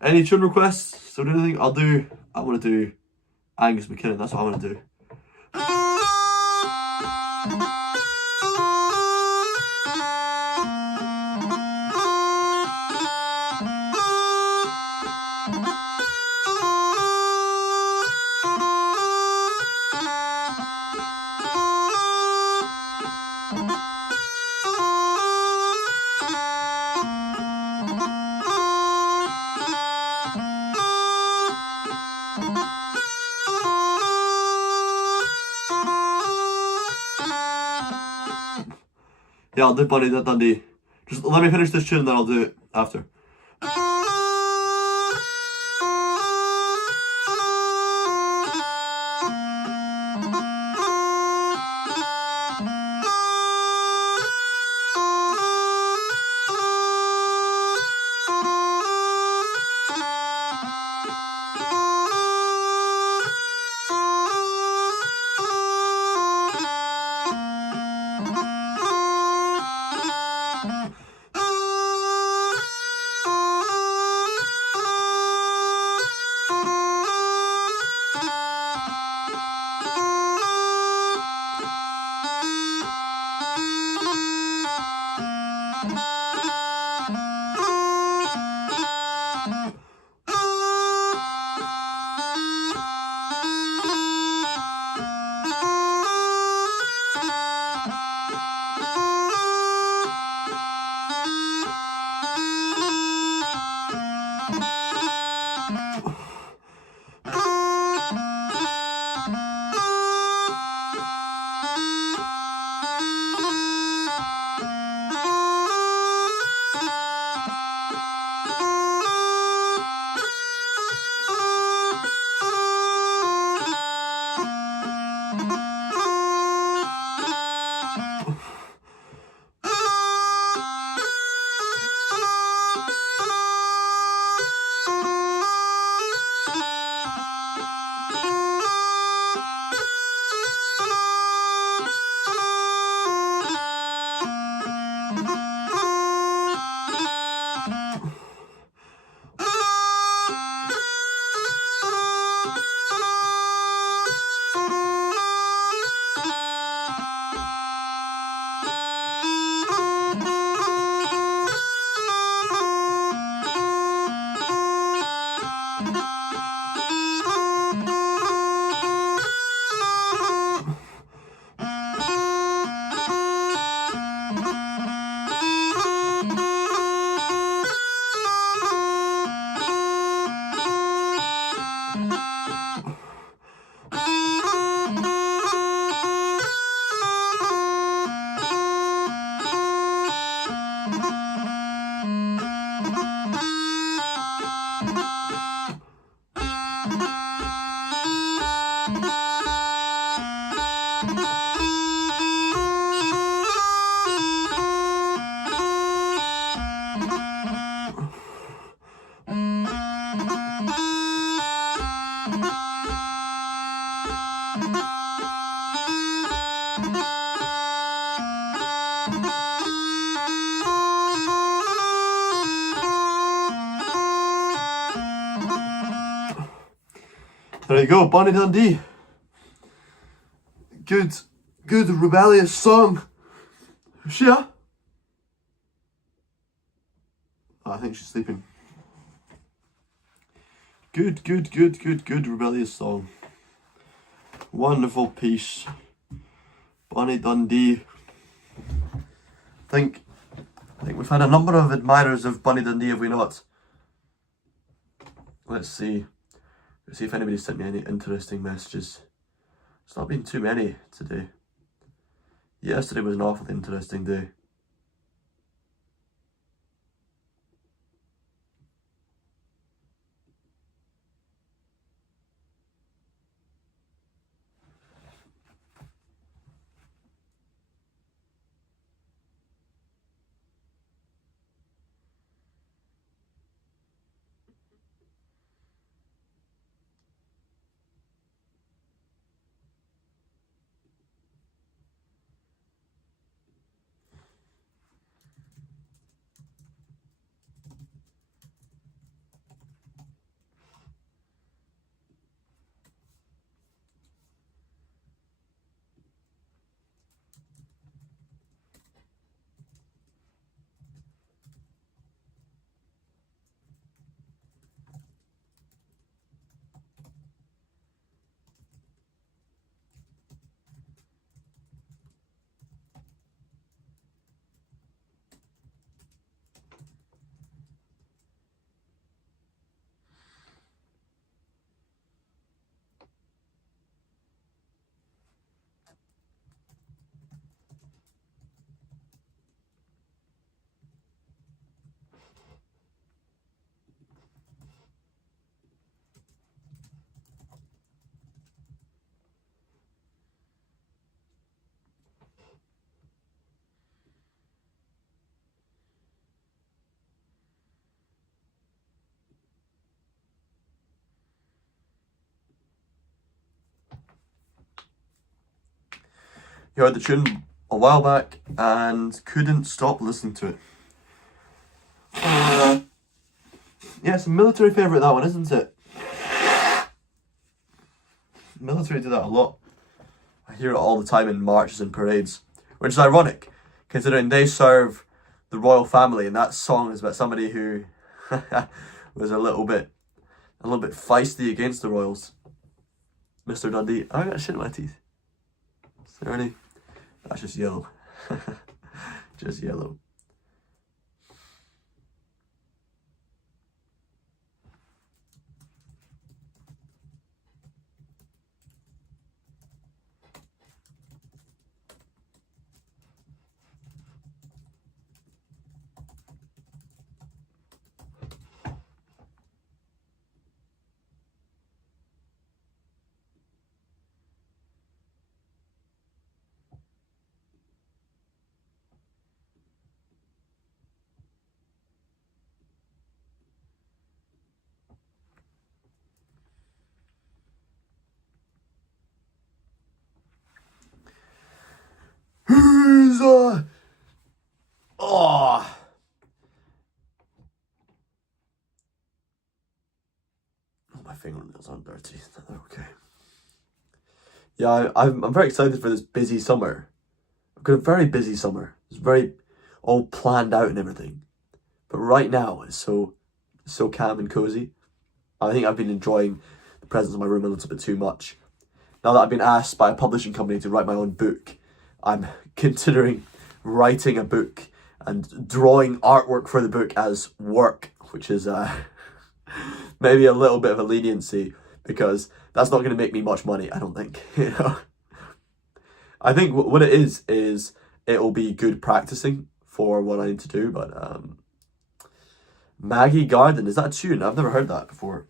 Any tune requests? So do anything? I want to do Angus McKinnon. That's what I want to do. Yeah, I'll do Bunny Dundee. Just let me finish this tune, then I'll do it after. There you go, Bonnie Dundee. Good rebellious song. Is she? Oh, I think she's sleeping. Good rebellious song. Wonderful piece. Bonnie Dundee. I think we've had a number of admirers of Bonnie Dundee, have we not? Let's see. Let's see if anybody sent me any interesting messages. It's not been too many today. Yesterday was an awfully interesting day. You heard the tune a while back and couldn't stop listening to it. Yeah, it's a military favourite, that one, isn't it? Military do that a lot. I hear it all the time in marches and parades, which is ironic, considering they serve the royal family, and that song is about somebody who was a little bit feisty against the royals. Mr. Dundee. I got shit in my teeth. Is there any? That's just yellow. Just yellow. Who's oh, my fingernails aren't dirty. They're okay. Yeah, I'm very excited for this busy summer. I've got a very busy summer. It's very all planned out and everything. But right now it's so calm and cozy. I think I've been enjoying the presence of my room a little bit too much. Now that I've been asked by a publishing company to write my own book, I'm considering writing a book and drawing artwork for the book as work, which is maybe a little bit of a leniency, because that's not going to make me much money, I don't think. You know, I think what it is it'll be good practicing for what I need to do. But Maggie Garden, is that a tune? I've never heard that before.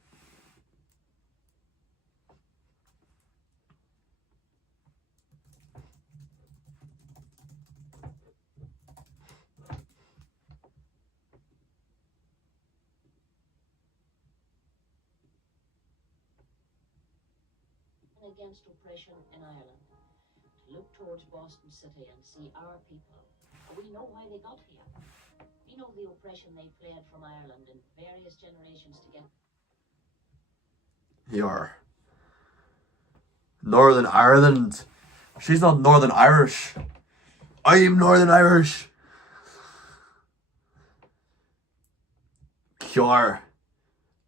Against oppression in Ireland. Look towards Boston City and see our people. We know why they got here. We know the oppression they fled from Ireland in various generations to get. You're Northern Ireland. She's not Northern Irish. I am Northern Irish. Car.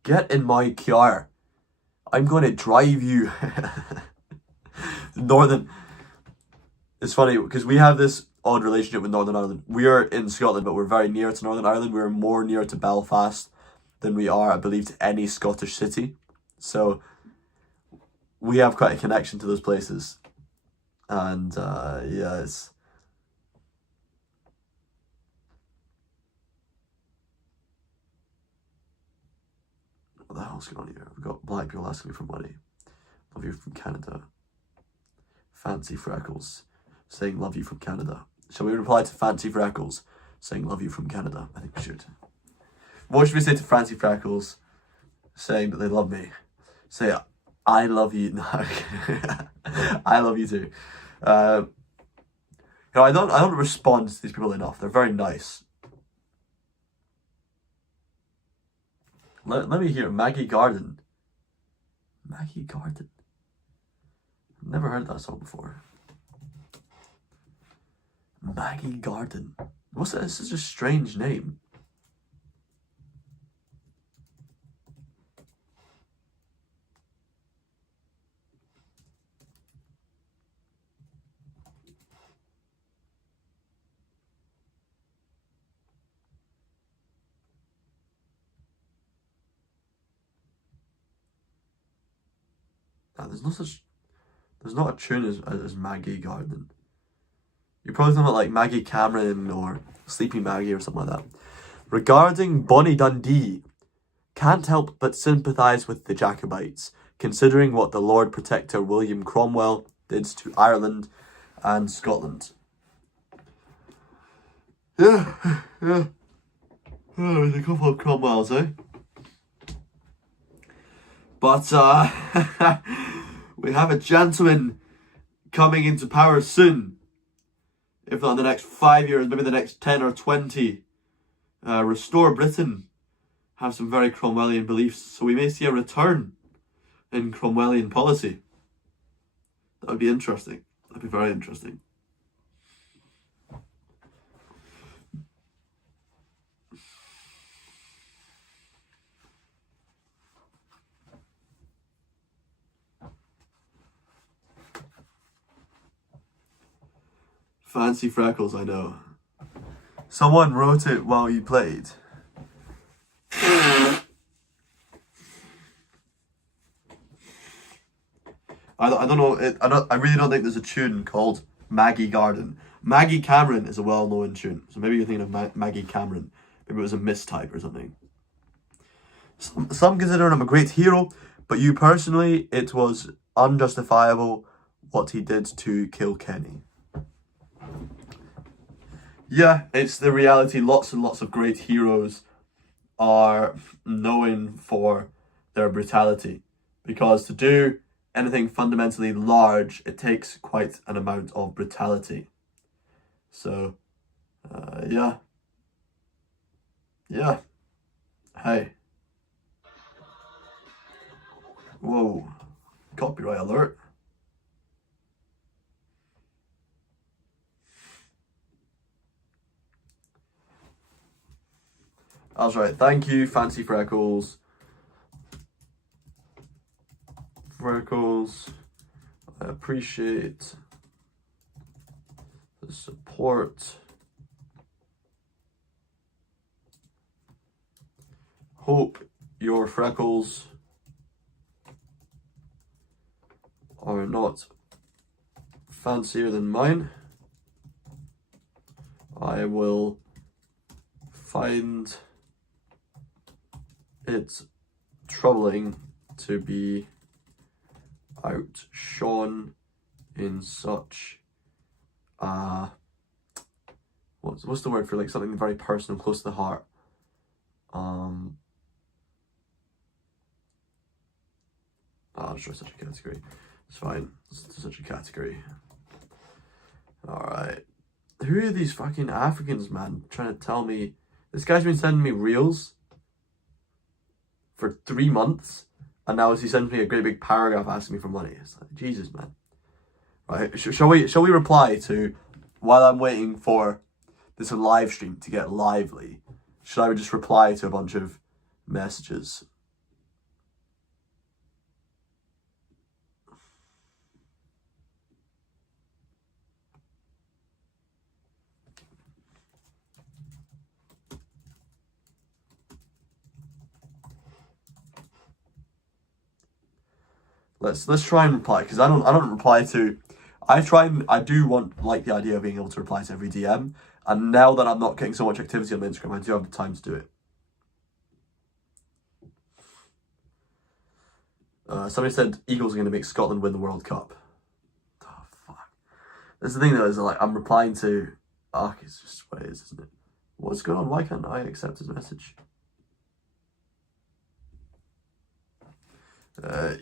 Get in my car. I'm going to drive you. Northern. It's funny because we have this odd relationship with Northern Ireland. We are in Scotland, but we're very near to Northern Ireland. We're more near to Belfast than we are, I believe, to any Scottish city. So we have quite a connection to those places. And yeah, it's... What the hell's going on here? We've got black people asking me for money. Love you from Canada. Fancy Freckles saying love you from Canada. Shall we reply to Fancy Freckles saying love you from Canada? I think we should. What should we say to Fancy Freckles saying that they love me? Say, I love you. No, I love you too. You know, I don't respond to these people enough. They're very nice. Let me hear Maggie Garden. Maggie Garden. I've never heard that song before. Maggie Garden. What's that? This is a strange name. Nah, there's not a tune as Maggie Garden. You're probably talking about like Maggie Cameron or Sleepy Maggie or something like that. Regarding Bonnie Dundee, can't help but sympathise with the Jacobites, considering what the Lord Protector William Cromwell did to Ireland and Scotland. Yeah. Oh, there's a couple of Cromwells, eh? But we have a gentleman coming into power soon. if not in the next 5 years, maybe the next 10 or 20, restore Britain, have some very Cromwellian beliefs. So we may see a return in Cromwellian policy. That would be interesting. That'd be very interesting. Fancy freckles, I know. Someone wrote it while you played. I don't know. I really don't think there's a tune called Maggie Garden. Maggie Cameron is a well-known tune, so maybe you're thinking of Maggie Cameron. Maybe it was a mistype or something. Some consider him a great hero, but you personally, it was unjustifiable what he did to Kilkenny. Yeah, it's the reality. Lots and lots of great heroes are known for their brutality, because to do anything fundamentally large, it takes quite an amount of brutality. So, yeah. Yeah. Hey. Whoa. Copyright alert. That's right. Thank you, Fancy Freckles. Freckles. I appreciate the support. Hope your freckles are not fancier than mine. I will find it troubling to be outshone in such what's the word for like something very personal, close to the heart. It's just such a category. It's fine. It's such a category. Alright. Who are these fucking Africans, man, trying to tell me? This guy's been sending me reels for 3 months, and now he sends me a great big paragraph asking me for money. It's like, Jesus, man. Right, shall we reply to, while I'm waiting for this live stream to get lively, should I just reply to a bunch of messages? Let's try and reply, because I don't reply to. I do like the idea of being able to reply to every DM, and now that I'm not getting so much activity on Instagram, I do have the time to do it. Somebody said Eagles are going to make Scotland win the World Cup. Oh fuck! That's the thing though, is like I'm replying to. It's just what it is, isn't it? What's going on? Why can't I accept his message?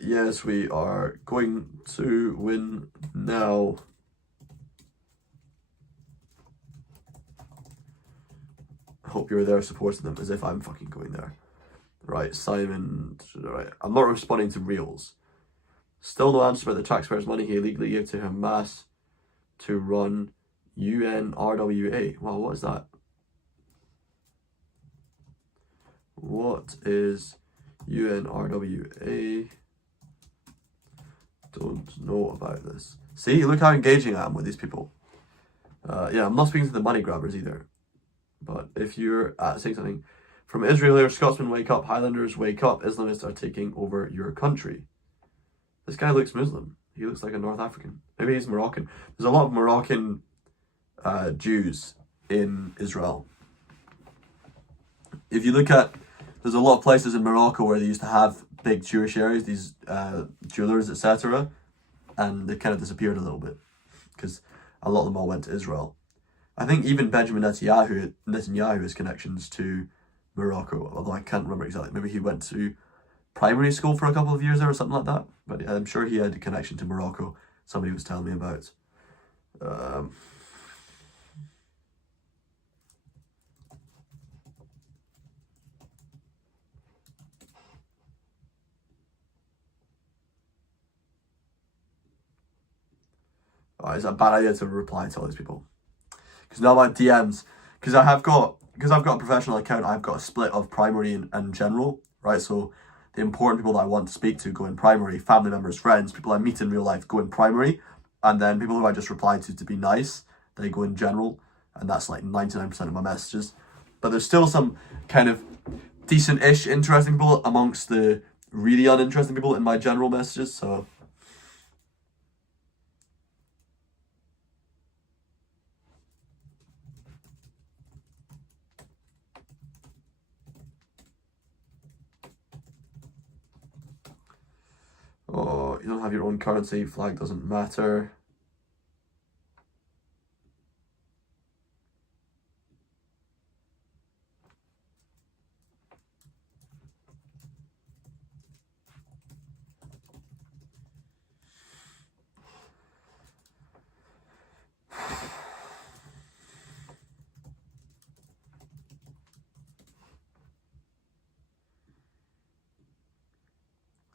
Yes, we are going to win now. I hope you're there supporting them, as if I'm fucking going there. Right, Simon. Right, I'm not responding to reels. Still no answer about the taxpayers' money he illegally gave to Hamas to run UNRWA. Wow, what is that? What is UNRWA? Don't know about this. See, look how engaging I am with these people. Yeah, I'm not speaking to the money grabbers either. But if you're saying something from Israel here, Scotsmen wake up, Highlanders wake up, Islamists are taking over your country. This guy looks Muslim. He looks like a North African. Maybe he's Moroccan. There's a lot of Moroccan Jews in Israel. If you look at, there's a lot of places in Morocco where they used to have big Jewish areas, these jewelers, etc. And they kind of disappeared a little bit because a lot of them all went to Israel. I think even Benjamin Netanyahu has connections to Morocco, although I can't remember exactly. Maybe he went to primary school for a couple of years there or something like that. But I'm sure he had a connection to Morocco. Somebody was telling me about. Is it a bad idea to reply to all these people? Because now my DMs, because I've got a professional account, I've got a split of primary and general, right? So the important people that I want to speak to go in primary, family members, friends, people I meet in real life go in primary, and then people who I just reply to be nice, they go in general, and that's like 99% of my messages. But there's still some kind of decent-ish interesting people amongst the really uninteresting people in my general messages, so... Oh, you don't have your own currency, flag doesn't matter.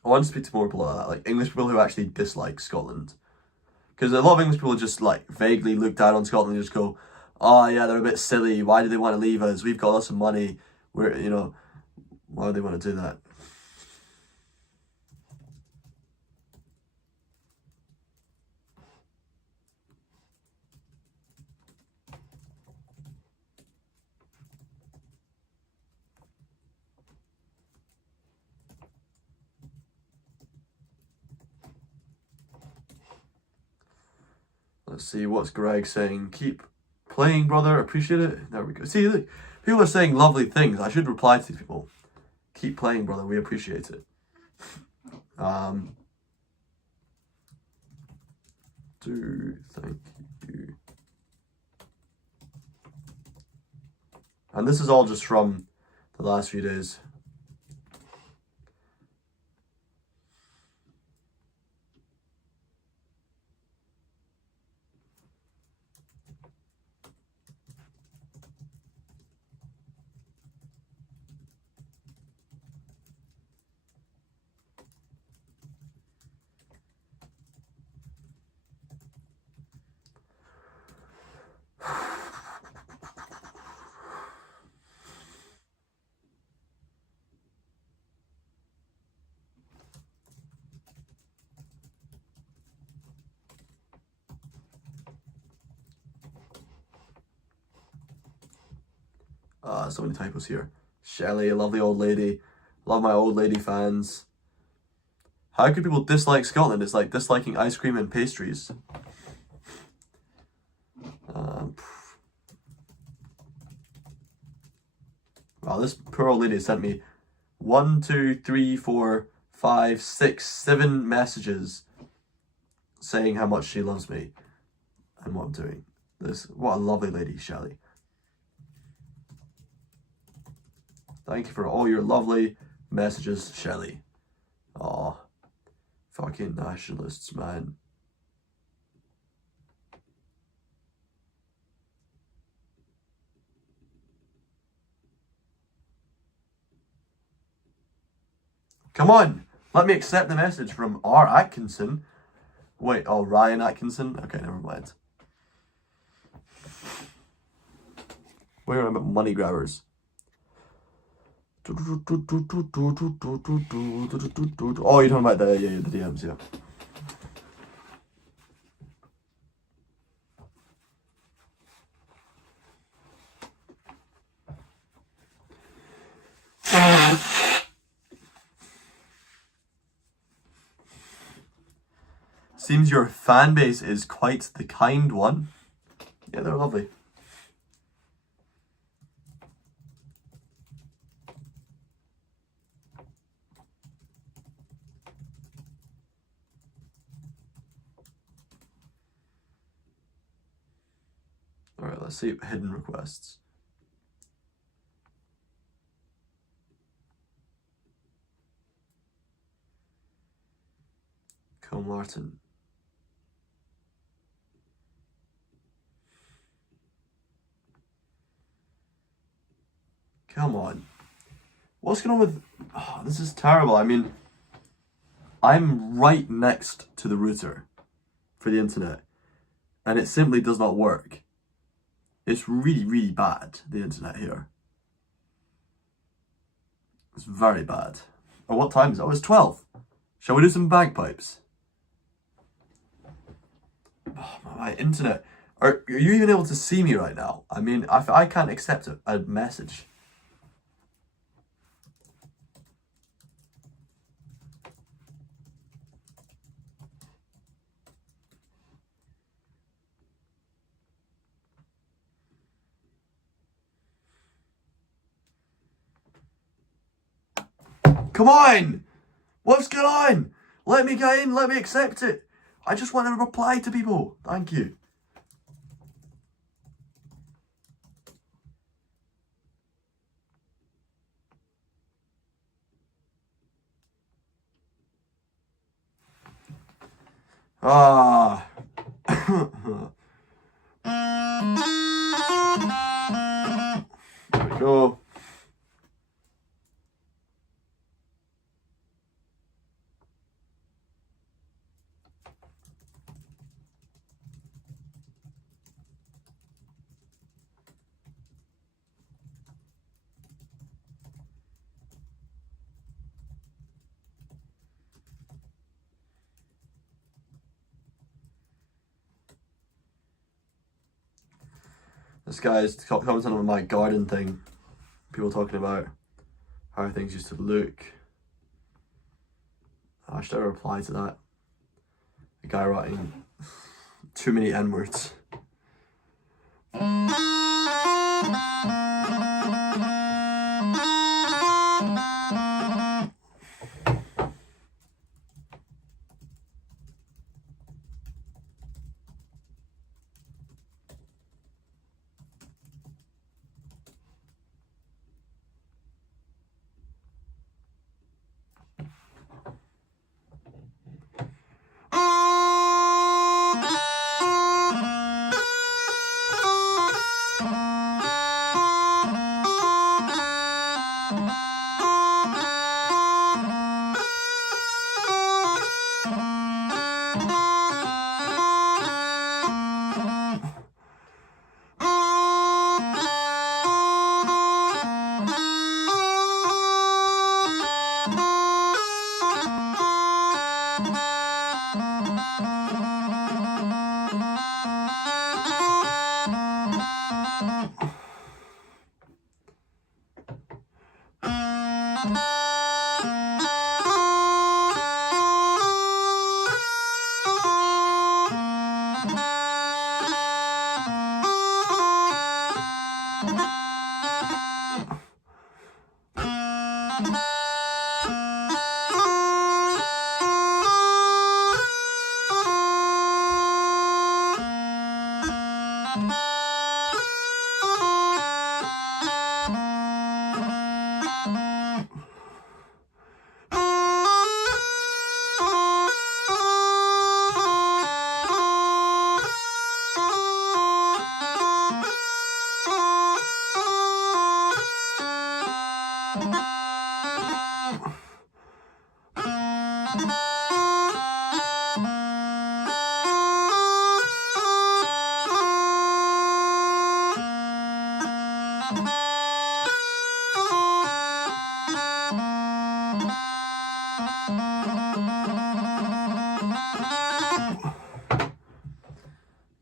I want to speak to more people like that, like English people who actually dislike Scotland. Because a lot of English people just like vaguely look down on Scotland and just go, oh yeah, they're a bit silly, why do they want to leave us? We've got lots of money, we're, you know, why would they want to do that? Let's see, what's Greg saying? Keep playing, brother, appreciate it. There we go. See, look, people are saying lovely things. I should reply to these people. Keep playing, brother, we appreciate it. Thank you. And this is all just from the last few days. So many typos here. Shelley, a lovely old lady. Love my old lady fans. How could people dislike Scotland? It's like disliking ice cream and pastries. Wow, this poor old lady sent me 1, 2, 3, 4, 5, 6, 7 messages saying how much she loves me and what I'm doing. What a lovely lady, Shelley. Thank you for all your lovely messages, Shelley. Aw, fucking nationalists, man. Come on, let me accept the message from R. Atkinson. Wait, oh, Ryan Atkinson? Okay, never mind. Where are my money grabbers? Oh, you're talking about the DMs, yeah. Seems your fan base is quite the kind one. Yeah, they're lovely. Alright, let's see hidden requests. Cole Martin. Come on. What's going on with... Oh, this is terrible. I mean, I'm right next to the router for the internet. and it simply does not work. It's really, really bad, the internet here. It's very bad. Oh, what time is it? Oh, it's 12. Shall we do some bagpipes? Oh, my internet. Are you even able to see me right now? I mean, I can't accept a message. Come on! What's going on? Let me get in, let me accept it. I just want to reply to people. Thank you. Ah. There we go. This guy's commenting on my garden thing. People talking about how things used to look. I should have replied to that. The guy writing too many N-words.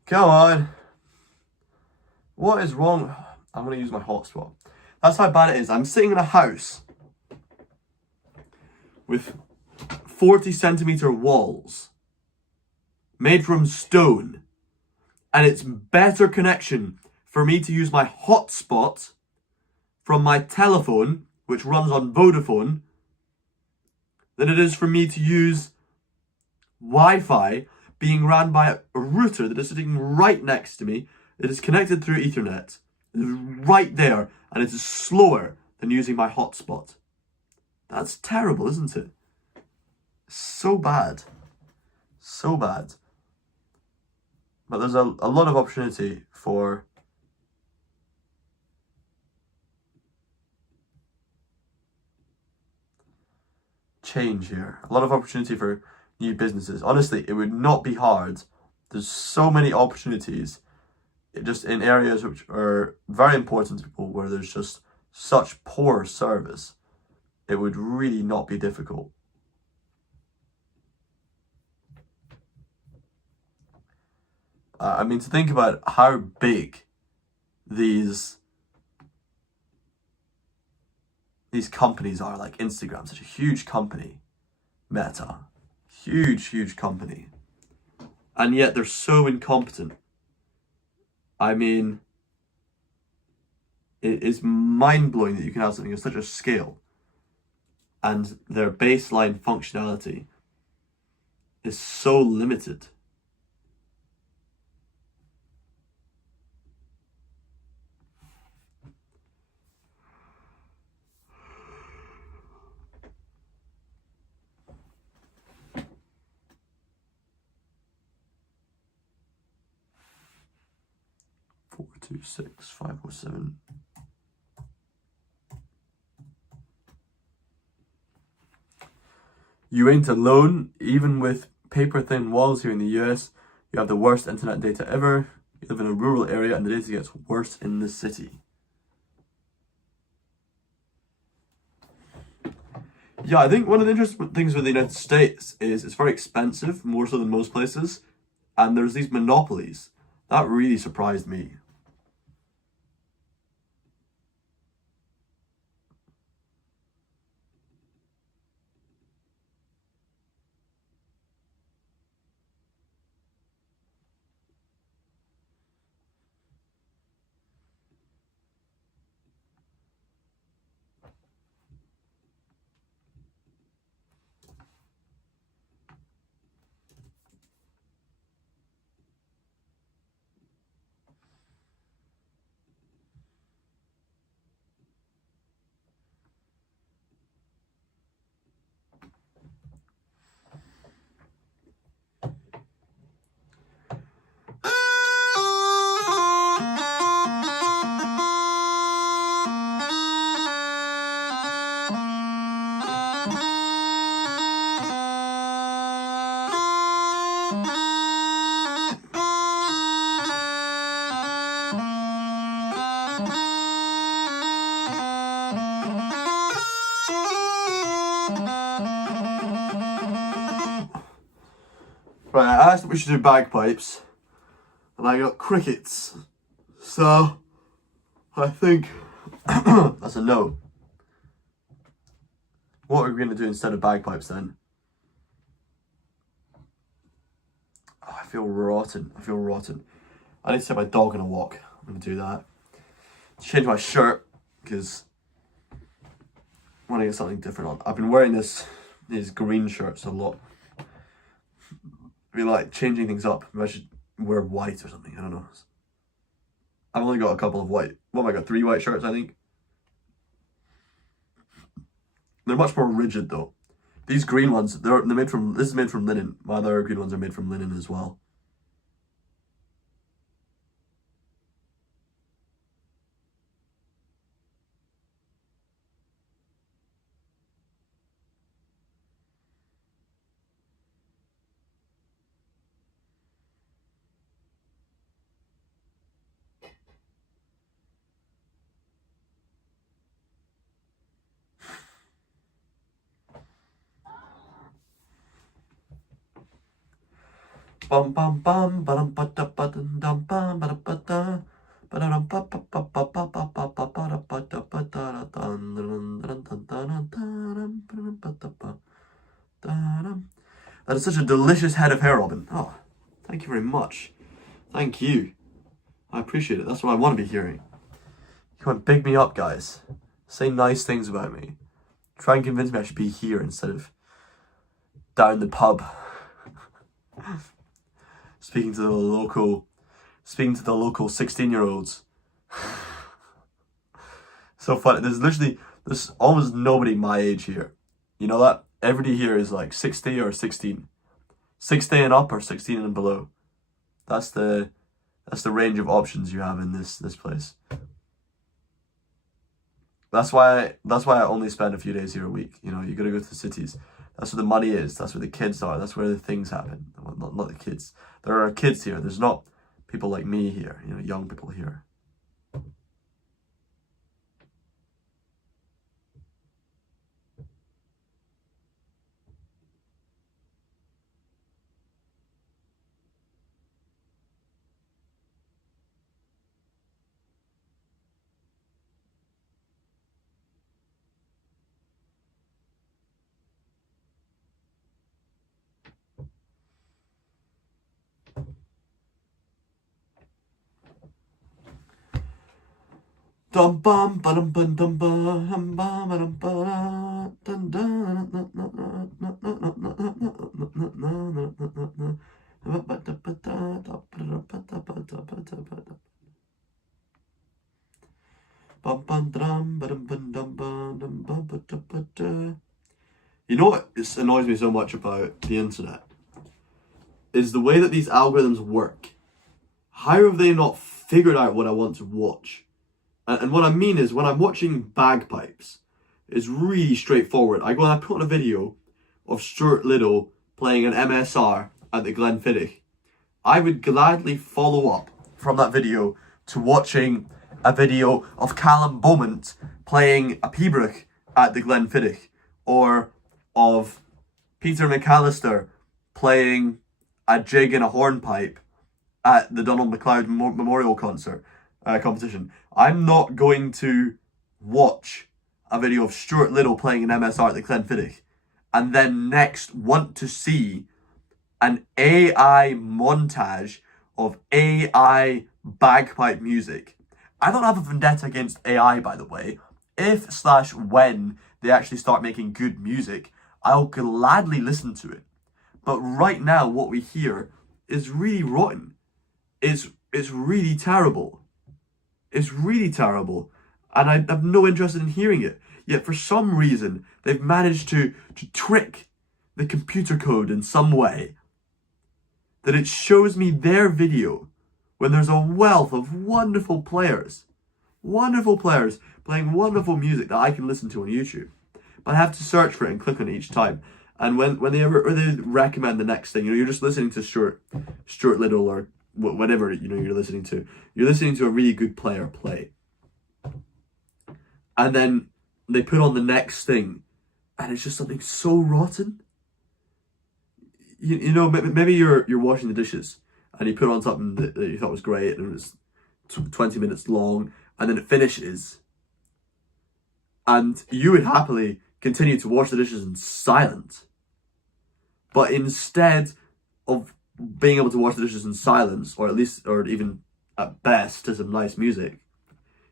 Come on. What is wrong? I'm going to use my hotspot. That's how bad it is. I'm sitting in a house with 40-centimeter walls made from stone, and it's better connection for me to use my hotspot from my telephone, which runs on Vodafone, than it is for me to use Wi-Fi being ran by a router that is sitting right next to me. It is connected through Ethernet. It is right there, and it is slower than using my hotspot. That's terrible, isn't it? So bad. So bad. But there's a lot of opportunity for change here. A lot of opportunity for new businesses. Honestly, it would not be hard There's so many opportunities just in areas which are very important to people where there's just such poor service. It would really not be difficult. I mean, to think about how big these companies are, like Instagram, such a huge company, Meta, huge company, and yet they're so incompetent. I mean, it is mind-blowing that you can have something of such a scale and their baseline functionality is so limited. Four, 2, 6, 5, 4, 7. You ain't alone. Even with paper-thin walls here in the US, you have the worst internet data ever. You live in a rural area and the data gets worse in the city. Yeah, I think one of the interesting things with the United States is it's very expensive, more so than most places, and there's these monopolies. That really surprised me. Right, I asked if we should do bagpipes, and I got crickets. So, I think that's a no. What are we going to do instead of bagpipes then? Oh, I feel rotten. I need to take my dog on a walk. I'm going to do that. Change my shirt, because I want to get something different on. I've been wearing these green shirts a lot. I feel like changing things up. Maybe I should wear white or something. I don't know. I've only got a couple of white. What have I got? 3 white shirts, I think. They're much more rigid though. These green ones, they're made from. This is made from linen. My other green ones are made from linen as well. Bum bum bum ba-dum ba-da ba-dum dum bum ba-da ba-da ba-da-dum ba-ba-ba-ba-ba-ba-ba-da-ba-da-da-dum. That is such a delicious head of hair, Robin. Oh, thank you very much. Thank you. I appreciate it. That's what I want to be hearing. Come on, big me up, guys. Say nice things about me. Try and convince me I should be here instead of down the pub. Speaking to the local 16-year-olds. So funny. There's almost nobody my age here. You know that? Everybody here is like 60 or 16. 60 and up or 16 and below. That's the range of options you have in this place. That's why I only spend a few days here a week. You know, you gotta go to the cities. That's where the money is. That's where the kids are. That's where the things happen. Well, not the kids. There are kids here. There's not people like me here, you know, young people here. Dum bum ba-dum bum dum bum bum ba-dum ba dum dum You know what annoys me so much about the internet? Is the way that these algorithms work. How have they not figured out what I want to watch? And what I mean is, when I'm watching bagpipes, it's really straightforward. I go and I put on a video of Stuart Little playing an MSR at the Glenfiddich. I would gladly follow up from that video to watching a video of Callum Beaumont playing a pibroch at the Glenfiddich, or of Peter McAllister playing a jig and a hornpipe at the Donald MacLeod Memorial Concert competition. I'm not going to watch a video of Stuart Little playing an MSR at the Glenfiddich and then next want to see an AI montage of AI bagpipe music. I don't have a vendetta against AI, by the way. If/when they actually start making good music, I'll gladly listen to it. But right now, what we hear is really rotten. It's really terrible. It's really terrible. And I have no interest in hearing it. Yet for some reason, they've managed to trick the computer code in some way that it shows me their video when there's a wealth of wonderful players playing wonderful music that I can listen to on YouTube. But I have to search for it and click on it each time. And when they recommend the next thing, you know, you're just listening to Stuart Little or whatever, you know, you're listening to a really good player play. And then they put on the next thing and it's just something so rotten. You know, maybe you're washing the dishes and you put on something that you thought was great and it was 20 minutes long, and then it finishes and you would happily continue to wash the dishes in silence. But instead of being able to wash the dishes in silence, or even at best to some nice music,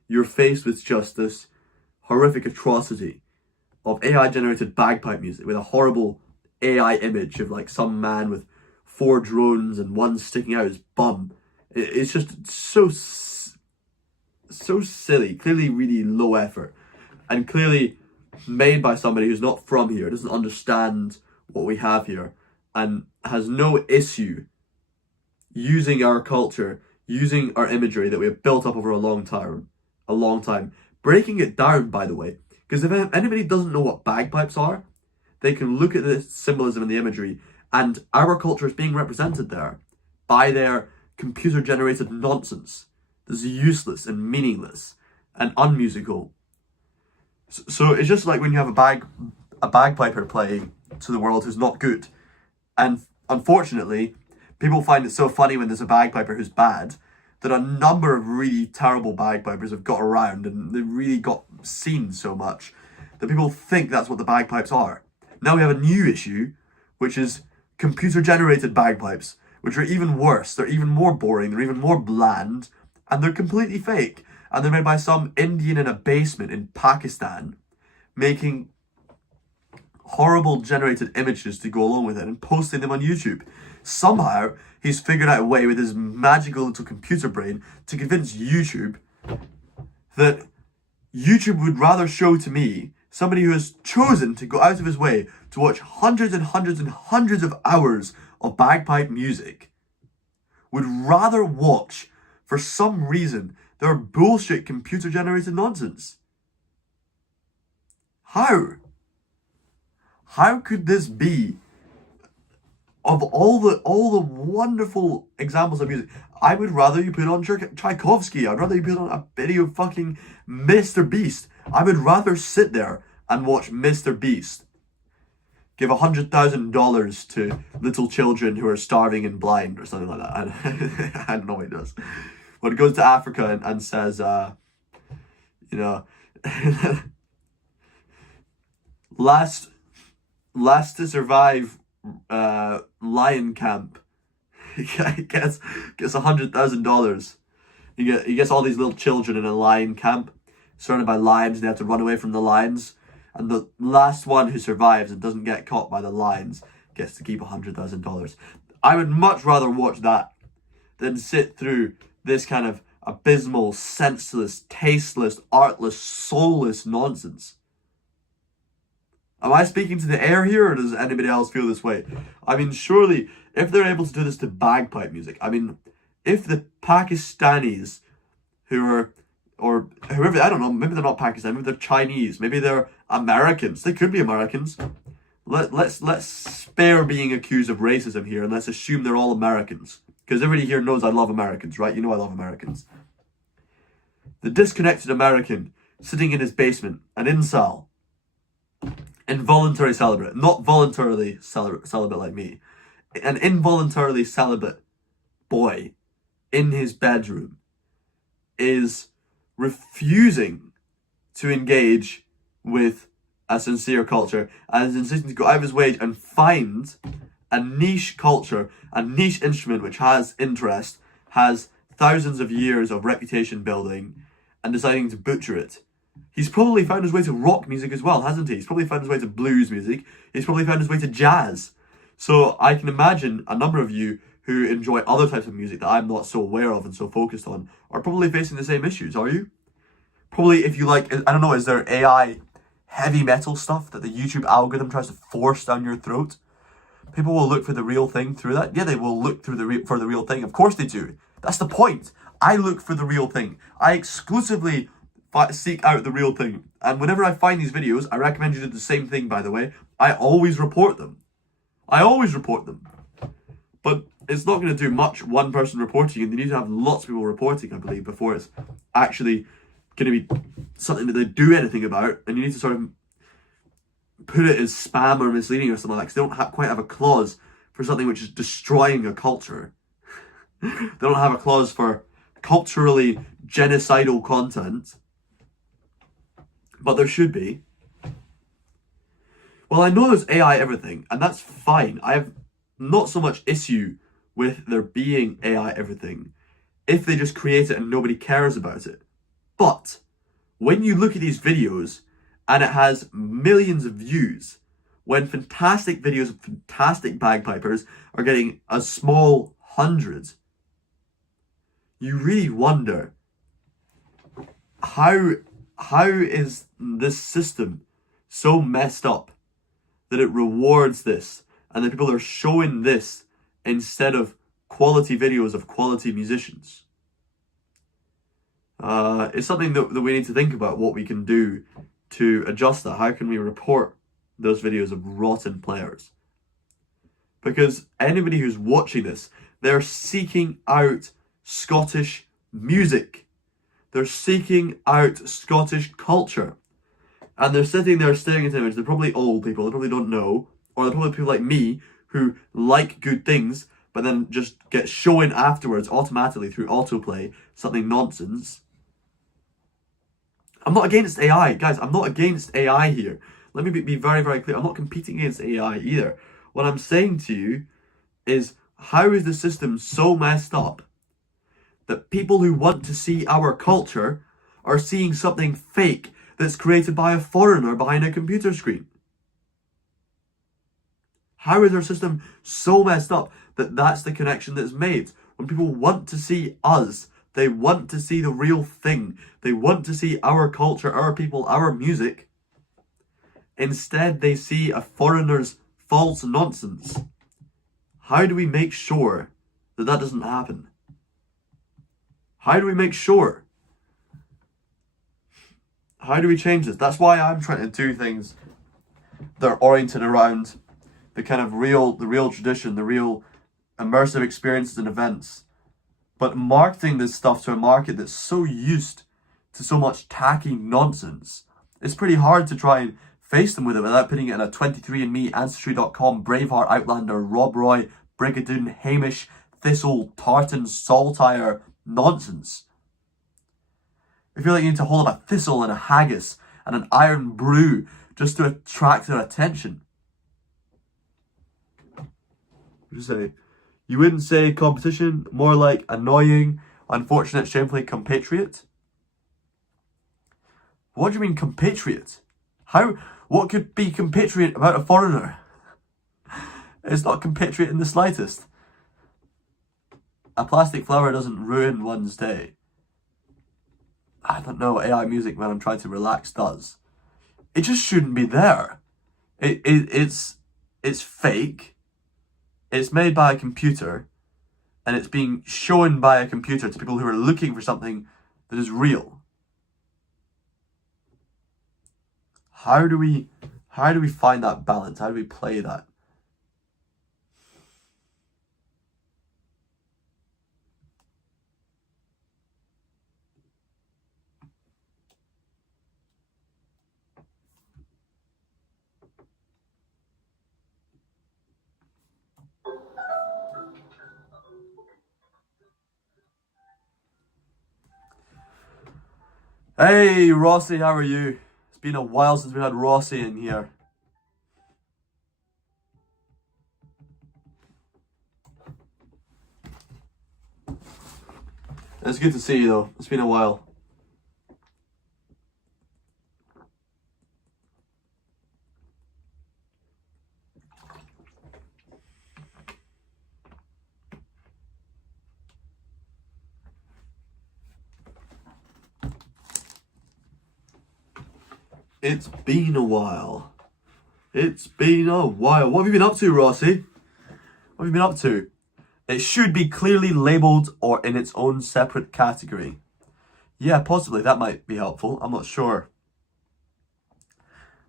you're faced with just this horrific atrocity of AI generated bagpipe music with a horrible AI image of like some man with 4 drones and one sticking out his bum. It's just so silly, clearly really low effort, and clearly made by somebody who's not from here, doesn't understand what we have here, and has no issue using our culture, using our imagery that we have built up over a long time, breaking it down, by the way, because if anybody doesn't know what bagpipes are, they can look at the symbolism and the imagery, and our culture is being represented there by their computer-generated nonsense that's useless and meaningless and unmusical. So it's just like when you have a bagpiper playing to the world who's not good. And unfortunately, people find it so funny when there's a bagpiper who's bad that a number of really terrible bagpipers have got around and they've really got seen so much that people think that's what the bagpipes are. Now we have a new issue, which is computer-generated bagpipes, which are even worse. They're even more boring, they're even more bland, and they're completely fake. And they're made by some Indian in a basement in Pakistan, making horrible generated images to go along with it and posting them on YouTube. Somehow, he's figured out a way with his magical little computer brain to convince YouTube that YouTube would rather show to me somebody who has chosen to go out of his way to watch hundreds and hundreds and hundreds of hours of bagpipe music, would rather watch, for some reason, their bullshit computer-generated nonsense. How? How could this be? Of all the wonderful examples of music, I would rather you put on Tchaikovsky. I'd rather you put on a video of fucking Mr. Beast. I would rather sit there and watch Mr. Beast give $100,000 to little children who are starving and blind or something like that. I don't know what he does. When he goes to Africa and says, you know, last to survive lion camp, he gets $100,000. He gets all these little children in a lion camp, surrounded by lions, and they have to run away from the lions. And the last one who survives and doesn't get caught by the lions gets to keep $100,000. I would much rather watch that than sit through this kind of abysmal, senseless, tasteless, artless, soulless nonsense. Am I speaking to the air here, or does anybody else feel this way? I mean, surely, if they're able to do this to bagpipe music, I mean, if the Pakistanis who are, or whoever, I don't know, maybe they're not Pakistan, maybe they're Chinese, maybe they're Americans, they could be Americans. Let's spare being accused of racism here, and let's assume they're all Americans. Because everybody here knows I love Americans, right? You know I love Americans. The disconnected American sitting in his basement, an incel, involuntary celibate, not voluntarily celibate like me, an involuntarily celibate boy in his bedroom is refusing to engage with a sincere culture and is insisting to go out of his way and find a niche culture, a niche instrument which has interest, has thousands of years of reputation building, and deciding to butcher it. He's probably found his way to rock music as well, hasn't he? He's probably found his way to blues music. He's probably found his way to jazz. So I can imagine a number of you who enjoy other types of music that I'm not so aware of and so focused on are probably facing the same issues, are you? Probably if you like, I don't know, is there AI heavy metal stuff that the YouTube algorithm tries to force down your throat? People will look for the real thing through that. Yeah, they will look through for the real thing. Of course they do. That's the point. I look for the real thing. I exclusively seek out the real thing. And whenever I find these videos, I recommend you do the same thing, by the way. I always report them. But it's not going to do much one person reporting, and they need to have lots of people reporting, I believe, before it's actually going to be something that they do anything about. And you need to sort of put it as spam or misleading or something like that, because they don't quite have a clause for something which is destroying a culture. They don't have a clause for culturally genocidal content. But there should be. Well, I know there's AI everything, and that's fine. I have not so much issue with there being AI everything if they just create it and nobody cares about it. But when you look at these videos and it has millions of views, when fantastic videos of fantastic bagpipers are getting a small hundreds, you really wonder how is this system so messed up that it rewards this and that people are showing this instead of quality videos of quality musicians. It's something that we need to think about, what we can do to adjust that. How can we report those videos of rotten players? Because anybody who's watching this, they're seeking out Scottish music. They're seeking out Scottish culture. And they're sitting there staring at an image. They're probably old people, they probably don't know. Or they're probably people like me who like good things, but then just get shown afterwards automatically through autoplay something nonsense. I'm not against AI, guys. I'm not against AI here. Let me be very, very clear. I'm not competing against AI either. What I'm saying to you is, how is the system so messed up that people who want to see our culture are seeing something fake that's created by a foreigner behind a computer screen? How is our system so messed up that that's the connection that's made? When people want to see us, they want to see the real thing. They want to see our culture, our people, our music. Instead, they see a foreigner's false nonsense. How do we make sure that that doesn't happen? How do we make sure? How do we change this? That's why I'm trying to do things they're oriented around the kind of the real tradition, the real immersive experiences and events. But marketing this stuff to a market that's so used to so much tacky nonsense, it's pretty hard to try and face them with it without putting it in a 23andMe, Ancestry.com, Braveheart, Outlander, Rob Roy, Brigadoon, Hamish, Thistle, Tartan, Saltire nonsense. I feel like you need to hold up a thistle and a haggis and an iron brew just to attract their attention. Just say, you wouldn't say competition, more like annoying, unfortunate, shamefully compatriot? What do you mean compatriot? What could be compatriot about a foreigner? It's not compatriot in the slightest. A plastic flower doesn't ruin one's day. I don't know what AI music when I'm trying to relax does. It just shouldn't be there. It's fake. It's made by a computer, and it's being shown by a computer to people who are looking for something that is real. How do we find that balance? How do we play that? Hey, Rossi, how are you? It's been a while since we had Rossi in here. It's good to see you, though. It's been a while. It's been a while. It's been a while. What have you been up to, Rossi? What have you been up to? It should be clearly labelled or in its own separate category. Yeah, possibly. That might be helpful. I'm not sure.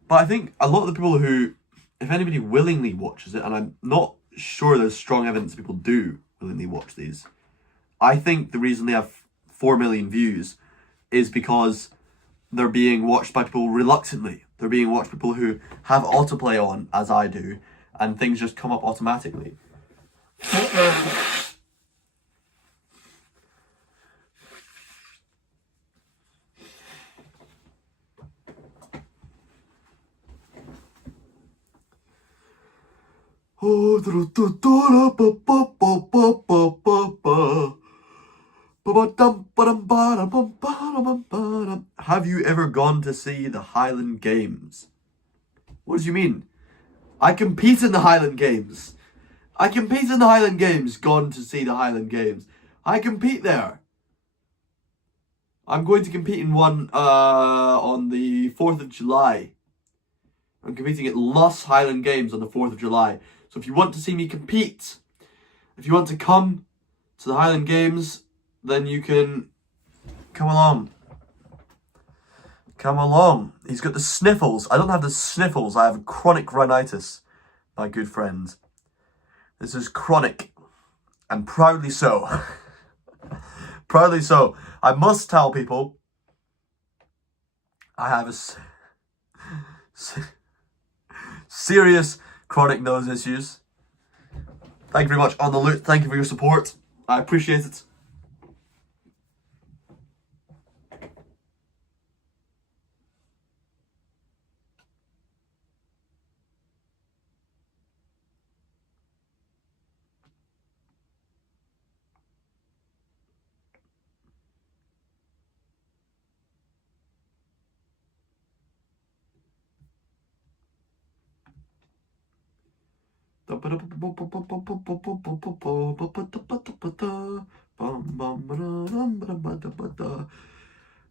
But I think a lot of the people who, if anybody willingly watches it, and I'm not sure there's strong evidence that people do willingly watch these, I think the reason they have 4 million views is because they're being watched by people reluctantly. They're being watched by people who have autoplay on, as I do, and things just come up automatically. Have you ever gone to see the Highland Games? What do you mean? I compete in the Highland Games. I compete in the Highland Games. Gone to see the Highland Games. I compete there. I'm going to compete in one on the 4th of July. I'm competing at Luss Highland Games on the 4th of July. So if you want to see me compete, if you want to come to the Highland Games, then you can come along. Come along. He's got the sniffles. I don't have the sniffles. I have chronic rhinitis, my good friend. This is chronic, and proudly so. Proudly so. I must tell people I have a serious chronic nose issues. Thank you very much on the loot. Thank you for your support. I appreciate it.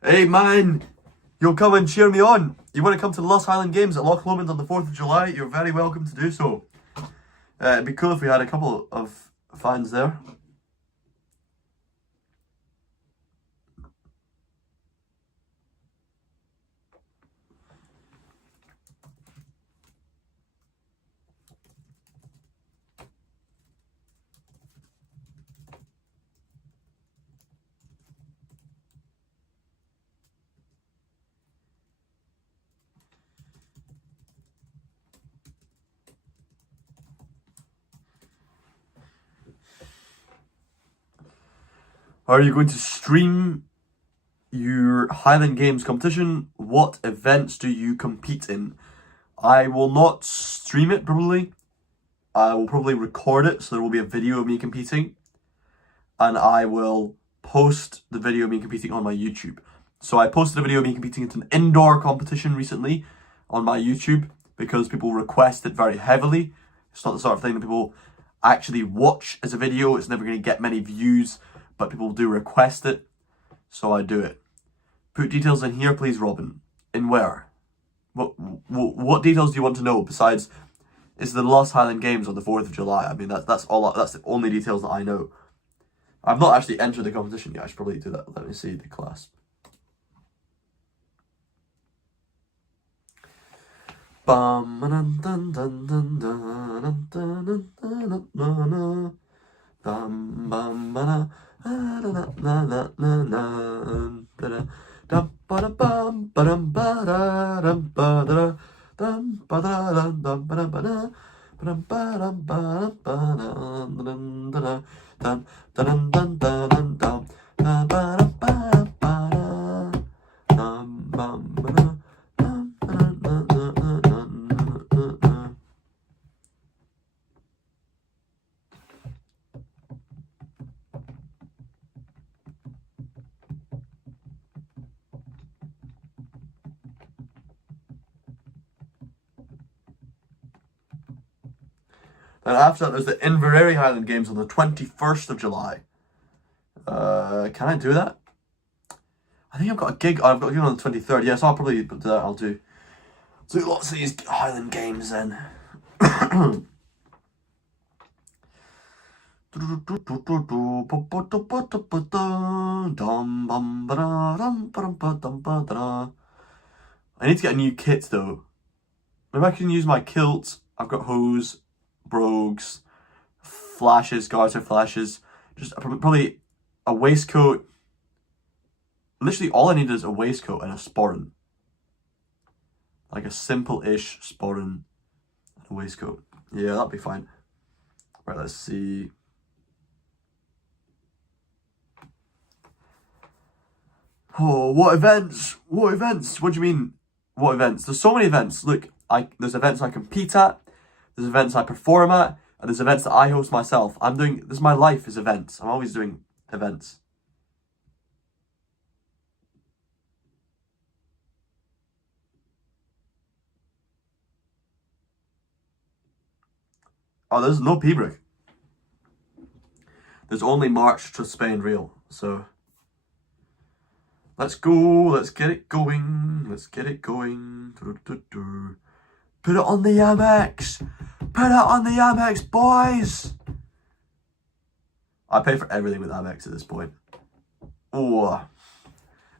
Hey man, you'll come and cheer me on. You want to come to the Luss Highland Games at Loch Lomond on the 4th of July? You're very welcome to do so. It'd be cool if we had a couple of fans there. Are you going to stream your Highland Games competition? What events do you compete in? I will not stream it, probably. I will probably record it, so there will be a video of me competing. And I will post the video of me competing on my YouTube. So I posted a video of me competing in an indoor competition recently on my YouTube because people request it very heavily. It's not the sort of thing that people actually watch as a video. It's never going to get many views, but people do request it, so I do it. Put details in here, please, Robin. In where? What details do you want to know besides is the last Highland Games on the 4th of July? I mean, that's all. That's the only details that I know. I've not actually entered the competition yet. I should probably do that. Let me see the clasp. Bum dun dun dun dun dun dun dun dun bum bum ba na na na na na dum ba da bum ba dum ba da dum ba da dum ba da dum ba da ba da dum ba dum ba ba dum dum dum dum dum dum dum dum ba da ba ba dum bum ba da. Then after that, there's the Inverary Highland Games on the 21st of July. Can I do that? I think I've got a gig. I've got a gig on the 23rd. Yeah, so I'll probably do that. I'll do lots of these Highland Games then. I need to get a new kit though. Maybe I can use my kilt. I've got hose, brogues, flashes, garter flashes. Just probably a waistcoat. Literally all I need is a waistcoat and a sporran. Like a simple-ish sporran and a waistcoat. Yeah, that'll be fine. Right, let's see. Oh, what events? What events? What do you mean? What events? There's so many events. Look, there's events I compete at, there's events I perform at, and there's events that I host myself. This is my life is events. I'm always doing events. Oh, there's no Pembroke. There's only March to Spain real. So let's go. Let's get it going. Let's get it going. Put it on the Amex. Put it on the Amex, boys. I pay for everything with Amex at this point. Oh,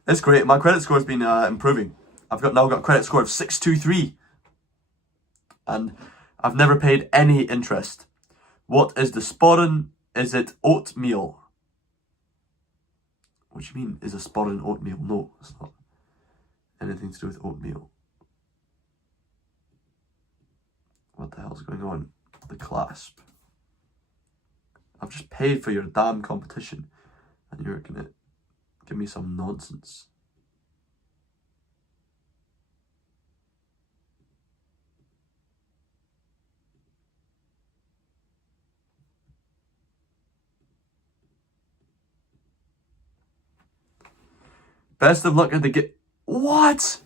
that's great. My credit score has been improving. I've now got a credit score of 623. And I've never paid any interest. What is the sporran? Is it oatmeal? What do you mean, is a sporran oatmeal? No, it's not anything to do with oatmeal. What the hell's going on? The clasp. I've just paid for your damn competition and you're gonna give me some nonsense. Best of luck at the game. What?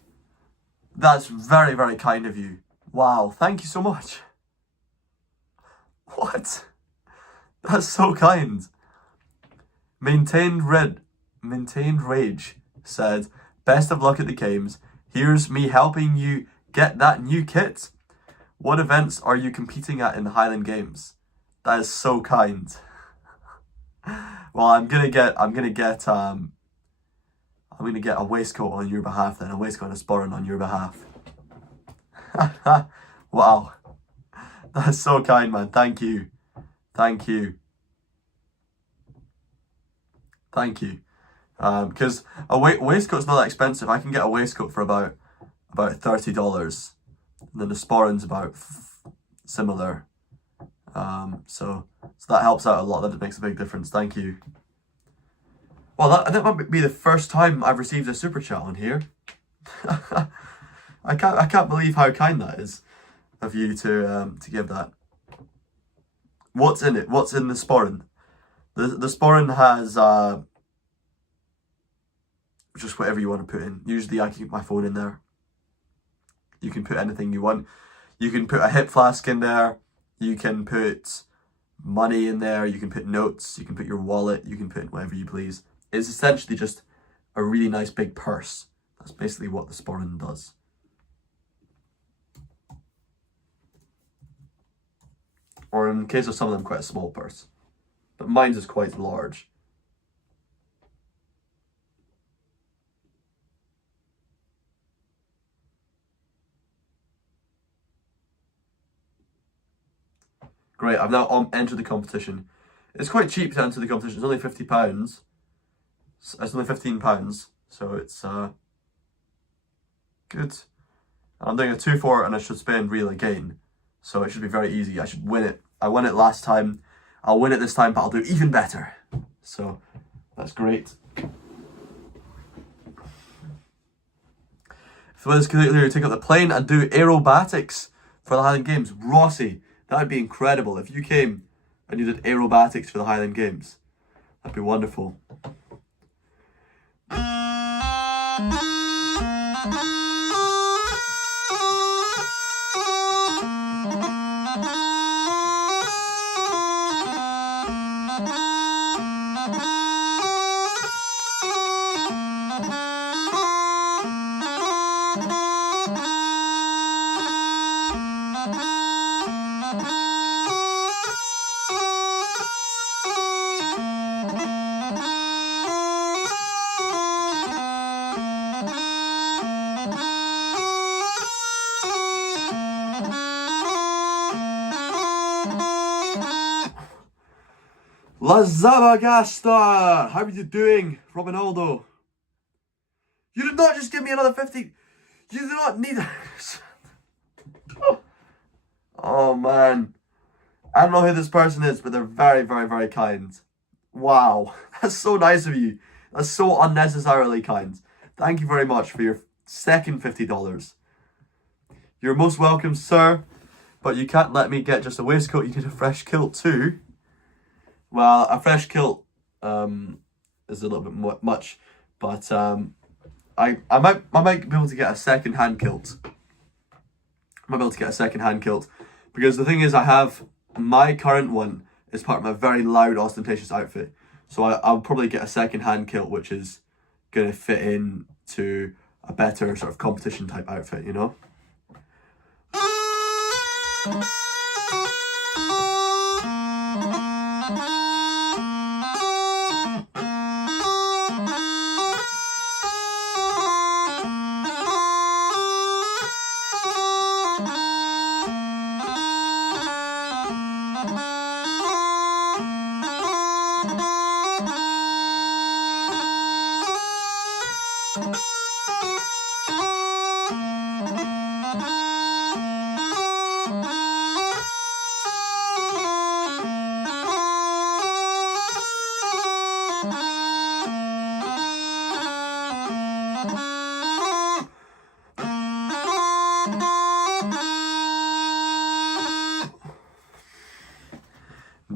That's very, very kind of you. Wow, thank you so much. What? That's so kind. Maintained Rage said, best of luck at the games. Here's me helping you get that new kit. What events are you competing at in the Highland Games? That is so kind. Well, I'm gonna get a waistcoat on your behalf then, a waistcoat and a sporran on your behalf. Wow. That's so kind, man. Thank you. Thank you. Thank you. Because a waistcoat's not that expensive. I can get a waistcoat for about $30. And then the sporran's about similar. So that helps out a lot. That makes a big difference. Thank you. Well, that might be the first time I've received a super chat on here. I can't believe how kind that is of you to give that. What's in it? What's in the sporran? The sporran has just whatever you want to put in. Usually I keep my phone in there. You can put anything you want. You can put a hip flask in there. You can put money in there. You can put notes. You can put your wallet. You can put whatever you please. It's essentially just a really nice big purse. That's basically what the sporran does. Or in case of some of them, quite a small purse. But mine's is quite large. Great, I've now entered the competition. It's quite cheap to enter the competition. It's only £50. It's only £15, so it's good. I'm doing a 2-4 and I should spend real again. So it should be very easy. I should win it. I won it last time. I'll win it this time, but I'll do even better. So that's great. If the weather's clear, take up the plane and do aerobatics for the Highland Games. Rossi, that would be incredible. If you came and you did aerobatics for the Highland Games, that'd be wonderful. La Zabagasta! How are you doing, Robinaldo? You did not just give me another 50. You do not need it. Oh man. I don't know who this person is, but they're very, very, very kind. Wow. That's so nice of you. That's so unnecessarily kind. Thank you very much for your second $50. You're most welcome, sir. But you can't let me get just a waistcoat. You need a fresh kilt too. Well, a fresh kilt is a little bit much, but I might be able to get a second-hand kilt. I might be able to get a second-hand kilt because the thing is, I have my current one is part of my very loud, ostentatious outfit. So I'll probably get a second-hand kilt, which is gonna fit in to a better sort of competition type outfit, you know.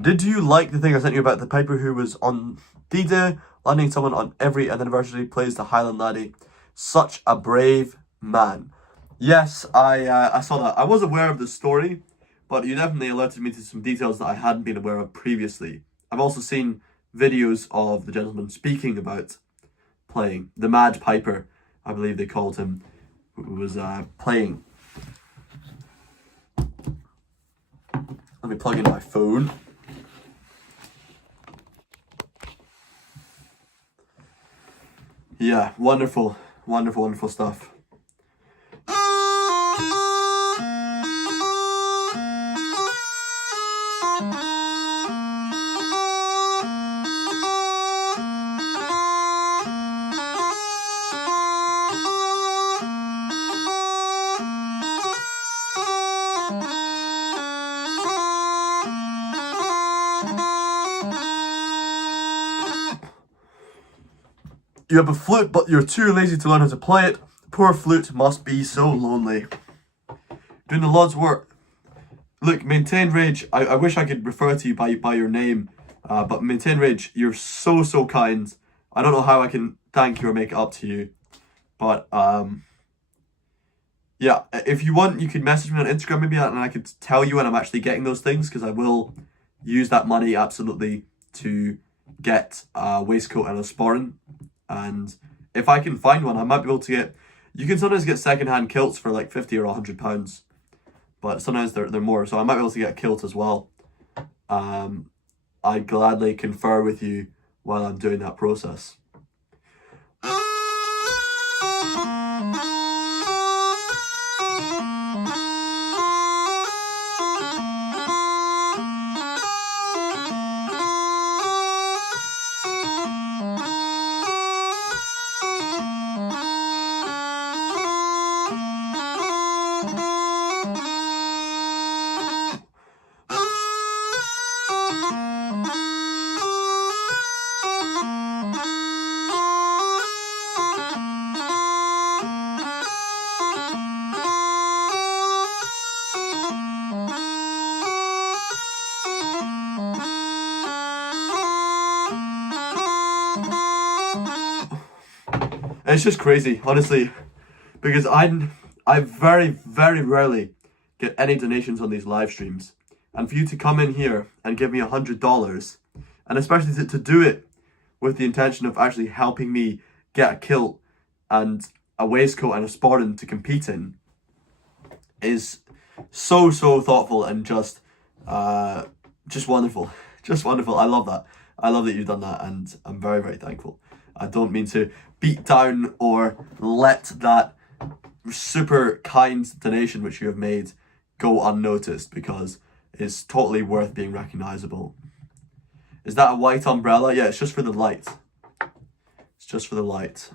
Did you like the thing I sent you about the piper who was on D-Day, landing someone on every anniversary, plays the Highland Laddie? Such a brave man. Yes, I saw that. I was aware of the story, but you definitely alerted me to some details that I hadn't been aware of previously. I've also seen videos of the gentleman speaking about playing. The Mad Piper, I believe they called him, who was playing. Let me plug in my phone. Yeah, wonderful, wonderful, wonderful stuff. You have a flute, but you're too lazy to learn how to play it. Poor flute must be so lonely. Doing the Lord's work. Look, Maintain Rage, I wish I could refer to you by your name, but Maintain Rage, you're so, so kind. I don't know how I can thank you or make it up to you, but yeah, if you want, you could message me on Instagram maybe, and I could tell you when I'm actually getting those things, because I will use that money absolutely to get a waistcoat and a sporran. And if I can find one, I might be able to get, you can sometimes get secondhand kilts for like 50 or £100, but sometimes they're more, so I might be able to get a kilt as well. I'd gladly confer with you while I'm doing that process. It's just crazy, honestly, because I very, very rarely get any donations on these live streams. And for you to come in here and give me $100, and especially to do it with the intention of actually helping me get a kilt and a waistcoat and a sporran to compete in, is so, so thoughtful and just wonderful. Just wonderful. I love that. I love that you've done that, and I'm very, very thankful. I don't mean to beat down or let that super kind donation which you have made go unnoticed, because it's totally worth being recognizable. Is that a white umbrella? Yeah, it's just for the light. It's just for the light.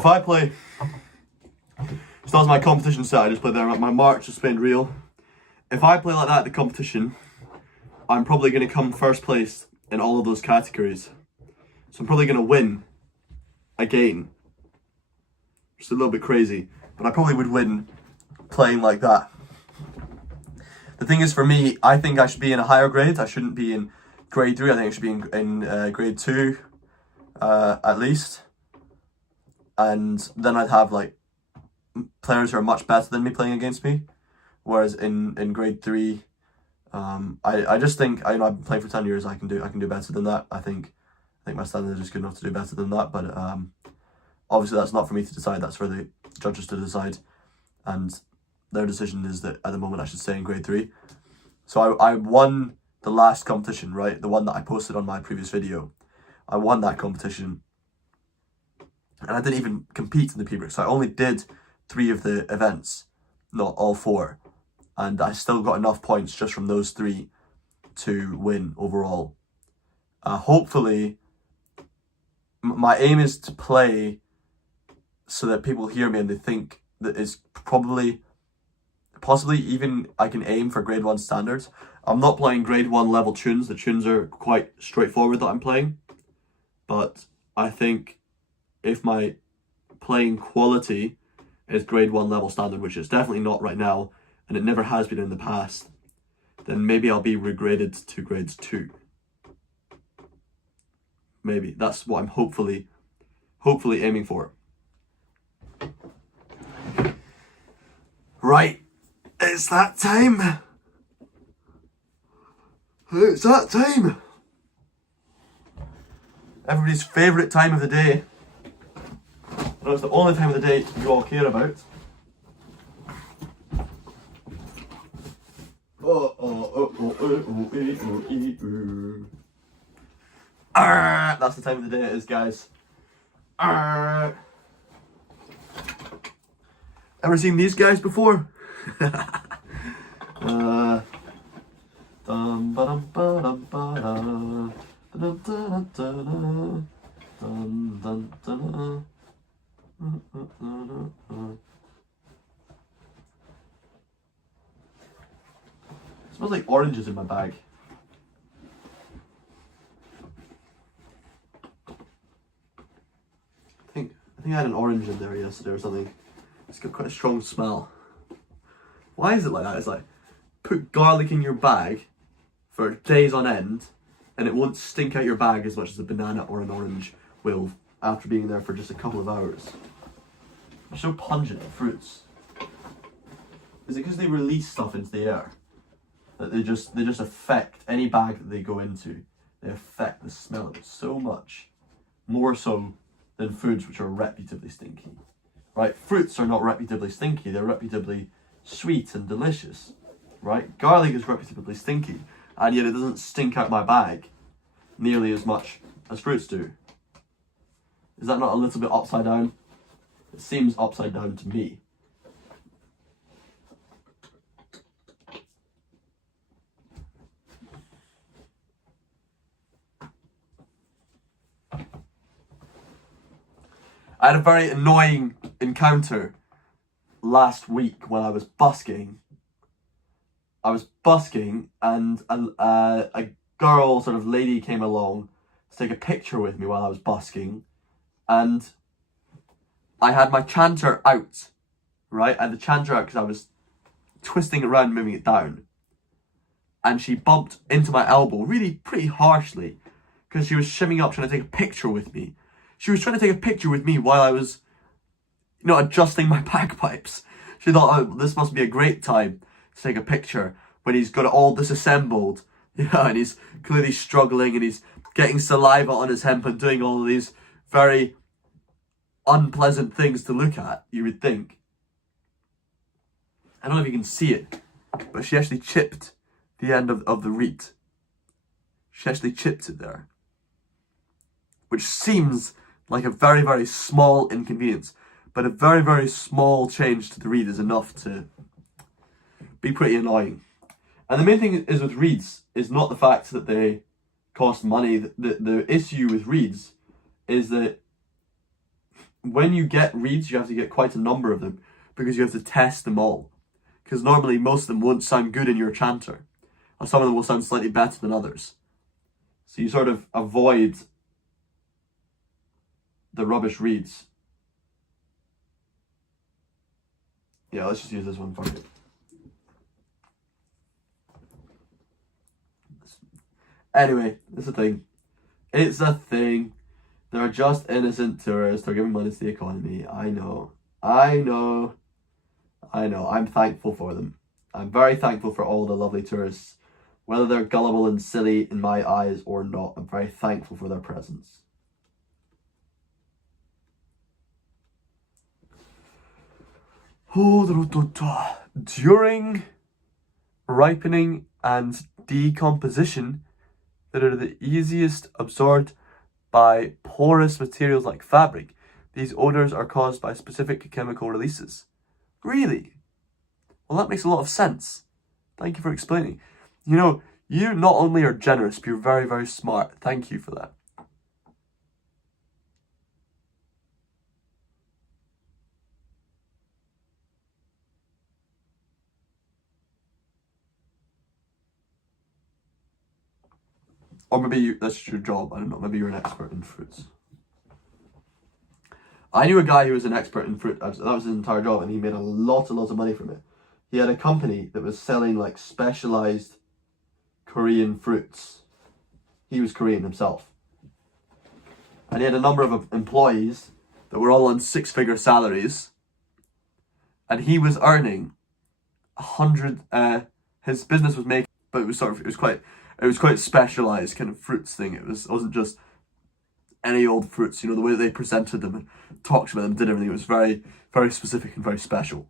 if I play, so that was my competition set I just played there, my March of Spain reel. If I play like that at the competition, I'm probably going to come first place in all of those categories. So I'm probably going to win again. Just a little bit crazy, but I probably would win playing like that. The thing is, for me, I think I should be in a higher grade. I shouldn't be in grade 3. I think I should be in grade 2 at least. And then I'd have like players who are much better than me playing against me. Whereas in grade 3, I just think, I've been playing for 10 years. I can do better than that. I think my standards are just good enough to do better than that. But obviously that's not for me to decide. That's for the judges to decide. And their decision is that at the moment I should stay in grade 3. So I won the last competition, right? The one that I posted on my previous video. I won that competition. And I didn't even compete in the P-Brick. So I only did 3 of the events, not all 4. And I still got enough points just from those 3 to win overall. Hopefully, my aim is to play so that people hear me and they think that it's possibly even I can aim for grade 1 standards. I'm not playing grade 1 level tunes. The tunes are quite straightforward that I'm playing. But I think if my playing quality is grade 1 level standard, which it's definitely not right now, and it never has been in the past, then maybe I'll be regraded to grade 2. Maybe. That's what I'm hopefully aiming for. Right. It's that time. It's that time. Everybody's favourite time of the day. No, it's the only time of the day you all care about. That's the time of the day it is, guys. Ever seen these guys before? Smells like oranges in my bag. I think I had an orange in there yesterday or something. It's got quite a strong smell. Why is it like that? It's like, put garlic in your bag for days on end and it won't stink out your bag as much as a banana or an orange will after being there for just a couple of hours. They're so pungent, fruits. Is it because they release stuff into the air? That they just affect any bag that they go into. They affect the smell of it so much. More so than foods which are reputably stinky. Right? Fruits are not reputably stinky, they're reputably sweet and delicious. Right? Garlic is reputably stinky, and yet it doesn't stink out my bag nearly as much as fruits do. Is that not a little bit upside down? It seems upside down to me. I had a very annoying encounter last week when I was busking. I was busking and a girl, sort of lady, came along to take a picture with me while I was busking. And I had my chanter out, right? I had the chanter out because I was twisting it around, moving it down. And she bumped into my elbow really pretty harshly because she was shimmying up trying to take a picture with me. She was trying to take a picture with me while I was, adjusting my bagpipes. She thought, oh, this must be a great time to take a picture when he's got it all disassembled, and he's clearly struggling and he's getting saliva on his hemp and doing all of these very unpleasant things to look at, you would think. I don't know if you can see it, but she actually chipped the end of the reed. She actually chipped it there. Which seems like a very, very small inconvenience, but a very, very small change to the reed is enough to be pretty annoying. And the main thing is with reeds is not the fact that they cost money. The issue with reeds is that when you get reeds, you have to get quite a number of them because you have to test them all. Because normally most of them won't sound good in your chanter, or some of them will sound slightly better than others. So you sort of avoid the rubbish reeds. Yeah, let's just use this one for you. Anyway, it's a thing. It's a thing. They're just innocent tourists. They're giving money to the economy. I know. I'm thankful for them. I'm very thankful for all the lovely tourists. Whether they're gullible and silly in my eyes or not, I'm very thankful for their presence. During ripening and decomposition, that are the easiest absorbed by porous materials like fabric, these odors are caused by specific chemical releases. Really? Well, that makes a lot of sense. Thank you for explaining. You know, you not only are generous, but you're very, very smart. Thank you for that. Or maybe that's your job. I don't know. Maybe you're an expert in fruits. I knew a guy who was an expert in fruit. That was his entire job, and he made a lot of money from it. He had a company that was selling like specialized Korean fruits. He was Korean himself. And he had a number of employees that were all on 6-figure salaries. And he was earning 100, his business was making, but it was quite specialized kind of fruits thing. It wasn't just any old fruits, you know, the way they presented them and talked about them, did everything. It was very, very specific and very special.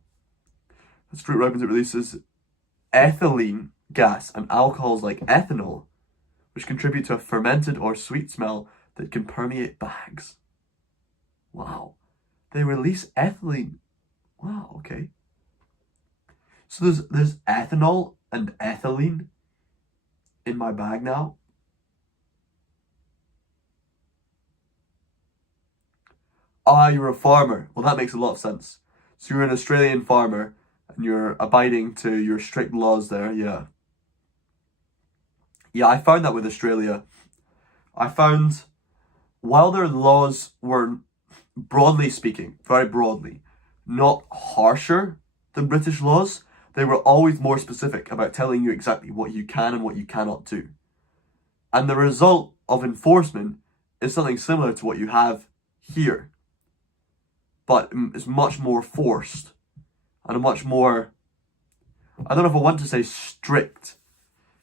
As fruit ripens, it releases ethylene gas and alcohols like ethanol, which contribute to a fermented or sweet smell that can permeate bags. Wow. They release ethylene. Wow, okay. So there's ethanol and ethylene in my bag now. Ah, you're a farmer. Well, that makes a lot of sense. So you're an Australian farmer and you're abiding to your strict laws there, yeah. Yeah, I found that with Australia. I found while their laws were, broadly speaking, very broadly, not harsher than British laws, they were always more specific about telling you exactly what you can and what you cannot do. And the result of enforcement is something similar to what you have here, but it's much more forced and a much more, I don't know if I want to say strict,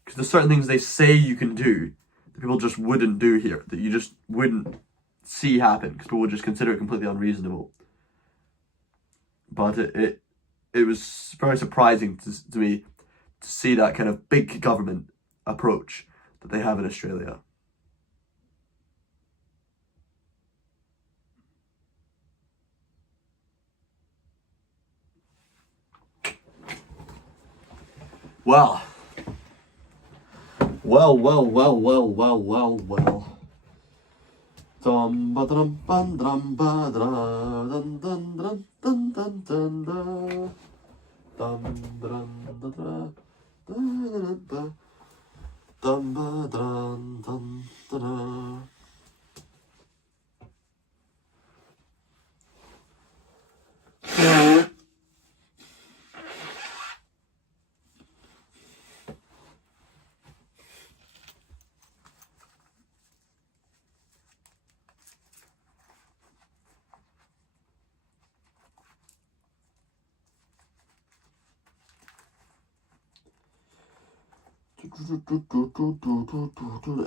because there's certain things they say you can do that people just wouldn't do here, that you just wouldn't see happen, because people would just consider it completely unreasonable. But it was very surprising to me to see that kind of big government approach that they have in Australia. Well. Dum ba dum bum dum ba dum dun dun dun dun dun dun dun dum dun dun dun dun dum ba dun dun dun.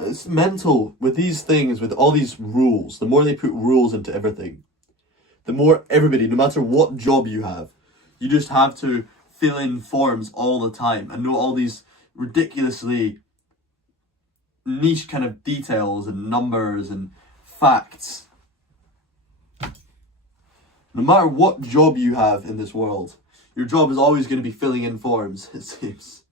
It's mental with these things, with all these rules. The more they put rules into everything, the more everybody, no matter what job you have, you just have to fill in forms all the time and know all these ridiculously niche kind of details and numbers and facts. No matter what job you have in this world, your job is always going to be filling in forms, it seems.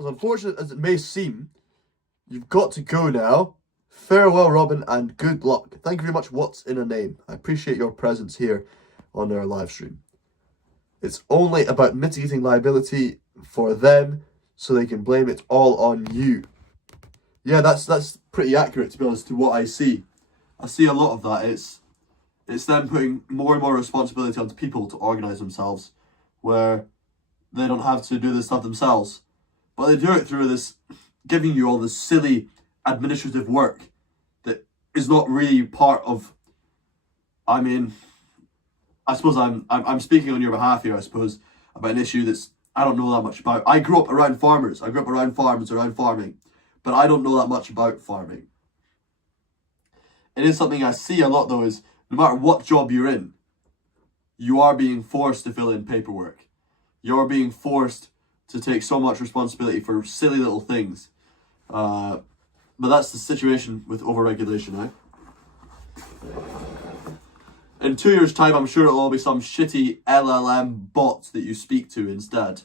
as unfortunate as it may seem, you've got to go now. Farewell, Robin, and good luck. Thank you very much, What's in a Name. I appreciate your presence here on our live stream. It's only about mitigating liability for them so they can blame it all on you. Yeah, that's pretty accurate, to be honest, to what I see. I see a lot of that. It's them putting more and more responsibility onto people to organise themselves, where they don't have to do this stuff themselves. But they do it through this, giving you all this silly administrative work that is not really part of, I mean, I suppose I'm speaking on your behalf here, I suppose, about an issue that's I don't know that much about. I grew up around farmers. I grew up around farms, around farming. But I don't know that much about farming. It is something I see a lot, though, is no matter what job you're in, you are being forced to fill in paperwork. You're being forced to take so much responsibility for silly little things. But that's the situation with overregulation, eh? In 2 years' time, I'm sure it'll all be some shitty LLM bot that you speak to instead.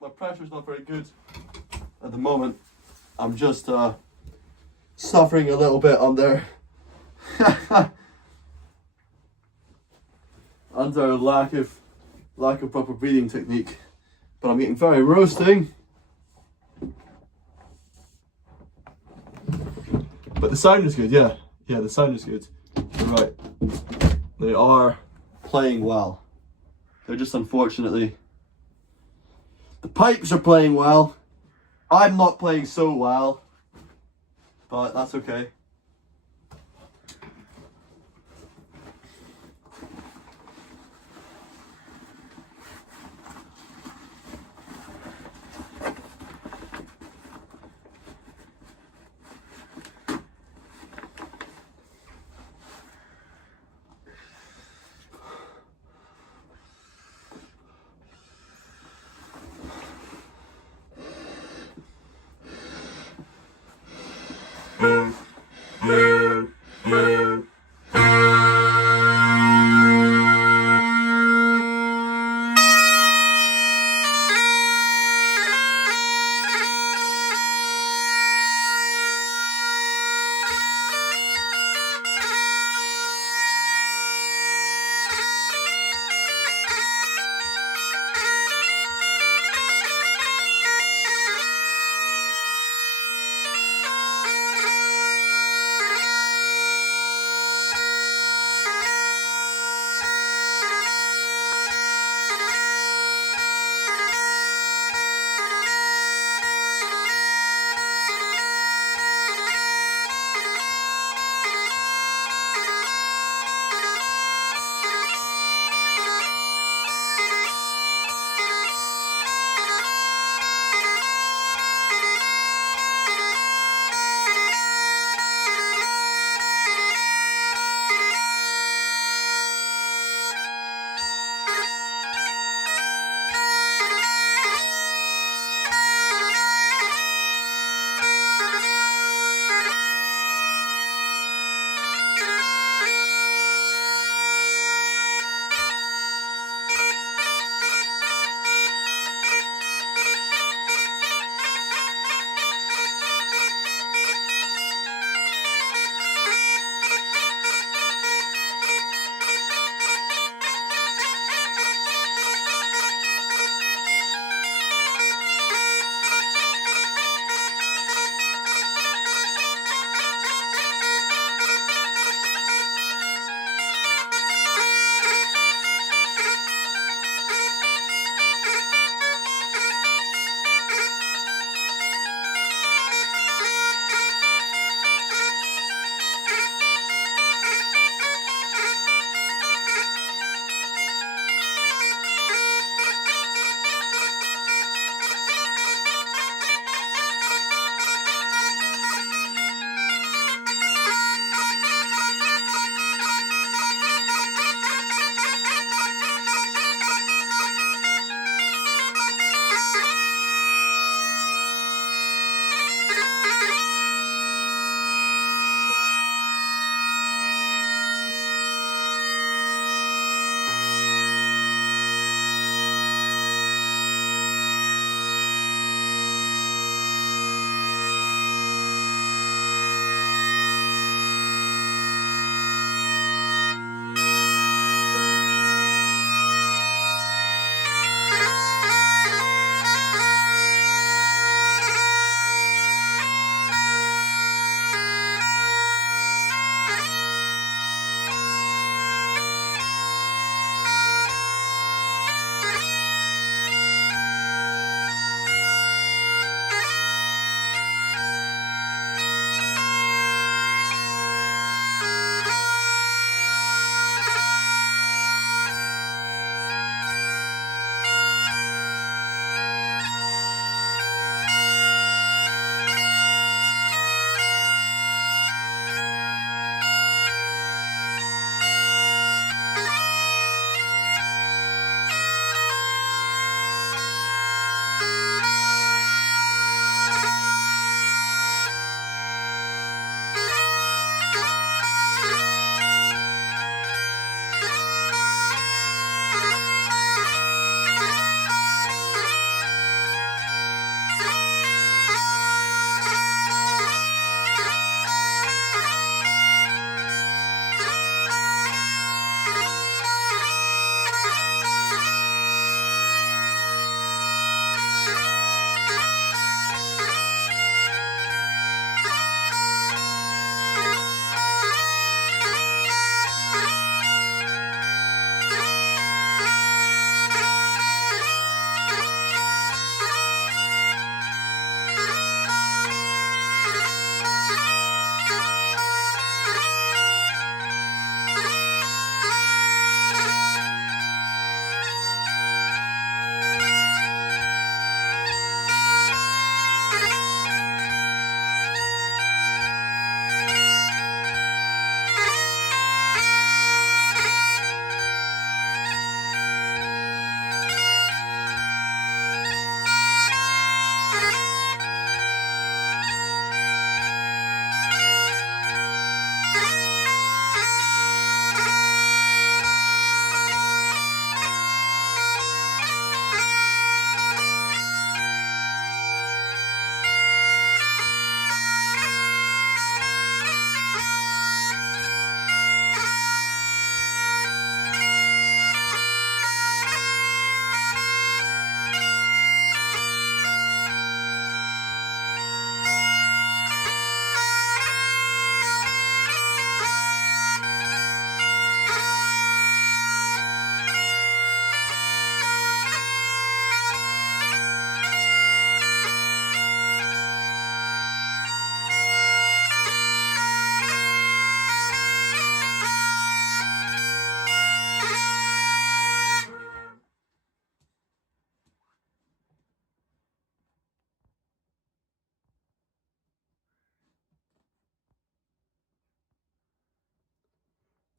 my pressure's not very good at the moment. I'm just suffering a little bit under under lack of proper breathing technique, but I'm getting very roasting. But the sound is good, yeah, the sound is good. You're right. They are playing well. They're just unfortunately, the pipes are playing well. I'm not playing so well, but that's okay.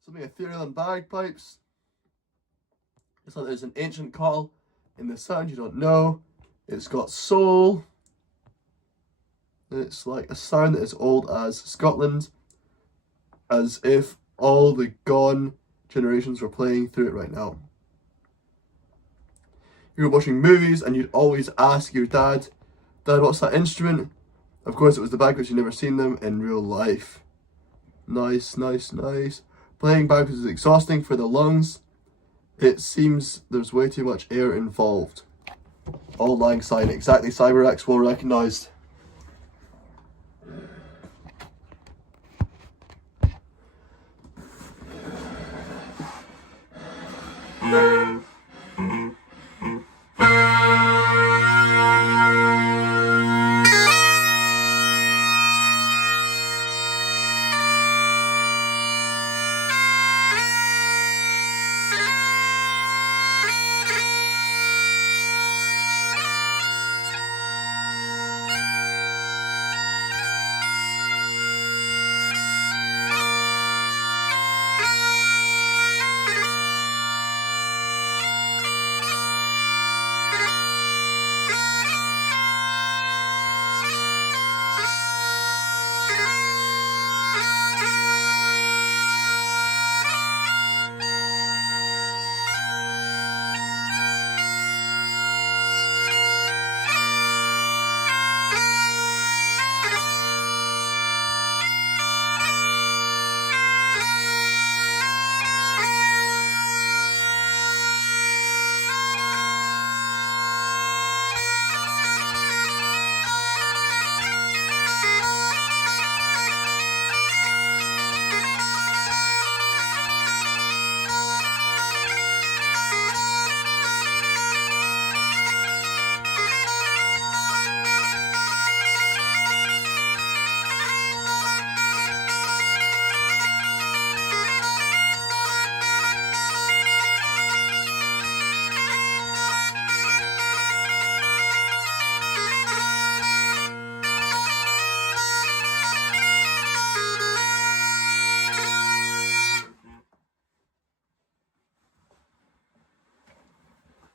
something ethereal in bagpipes. It's like there's an ancient call in the sound you don't know. It's got soul. It's like a sound that is old as Scotland, as if all the gone generations were playing through it right now. You were watching movies and you'd always ask your dad, "Dad, what's that instrument?" Of course, it was the bagpipes. You'd never seen them in real life. Nice, nice, nice. Playing bagpipes is exhausting for the lungs. It seems there's way too much air involved. All lang syne. Exactly, CyberX, well recognised.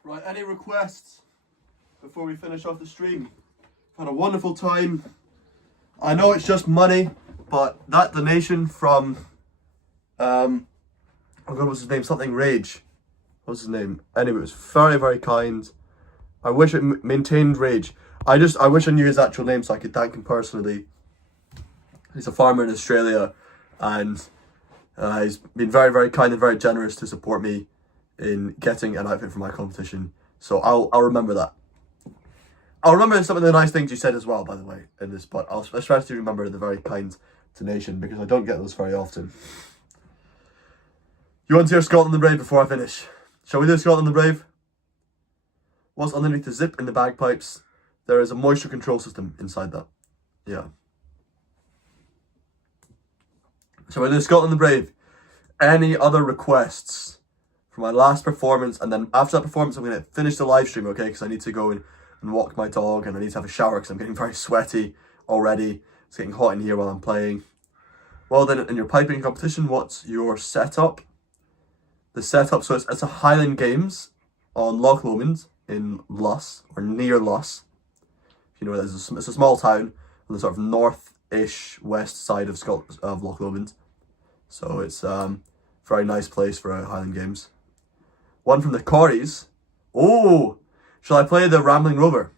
Right, any requests before we finish off the stream? I've had a wonderful time. I know it's just money, but that donation from, oh God, what's his name? Something Rage. What's his name? Anyway, it was very, very kind. I wish it maintained Rage. I wish I knew his actual name so I could thank him personally. He's a farmer in Australia, and he's been very, very kind and very generous to support me in getting an outfit for my competition. So I'll remember that. I'll remember some of the nice things you said as well, by the way, in this, but I'll especially remember the very kind donation because I don't get those very often. You want to hear Scotland the Brave before I finish? Shall we do Scotland the Brave? What's underneath the zip in the bagpipes? There is a moisture control system inside that. Yeah. Shall we do Scotland the Brave? Any other requests for my last performance? And then after that performance, I'm going to finish the live stream, okay? Because I need to go and walk my dog and I need to have a shower because I'm getting very sweaty already. It's getting hot in here while I'm playing. Well then, in your piping competition, what's your setup? The setup, so it's a Highland Games on Loch Lomond in Luss, or near Luss. If you know where it's a small town on the sort of north-ish west side of Loch Lomond. So it's a very nice place for a Highland Games. One from the Corries. Oh! Shall I play the Rambling Rover?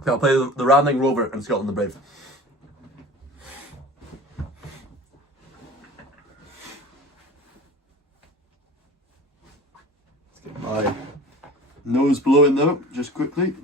Okay, I'll play the Rambling Rover in Scotland the Brave. Let's get my nose blowing though, just quickly.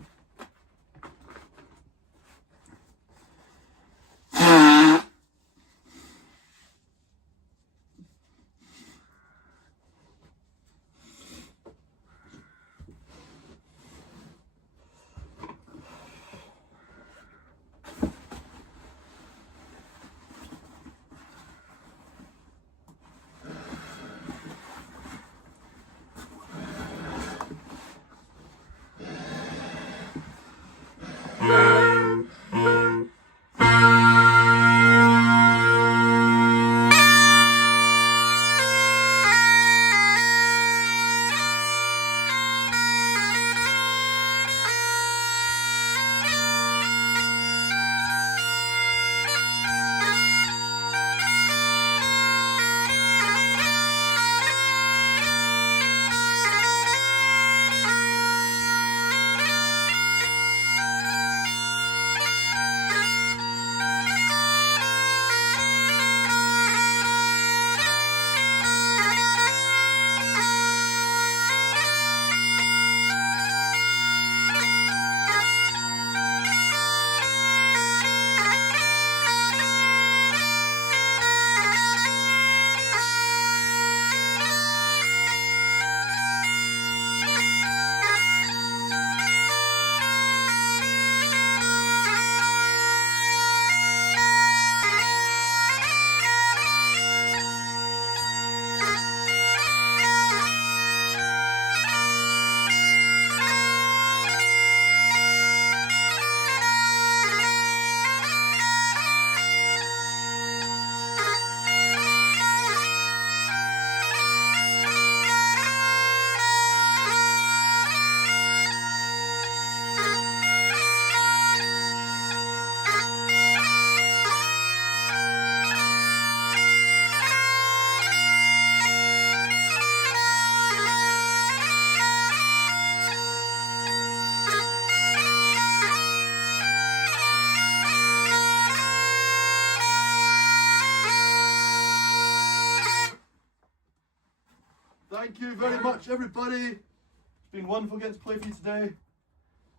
Thank you very much, everybody. It's been wonderful getting to play for you today.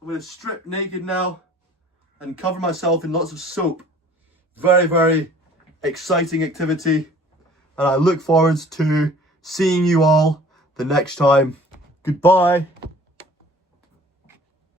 I'm going to strip naked now and cover myself in lots of soap. Very, very exciting activity. And I look forward to seeing you all the next time. Goodbye.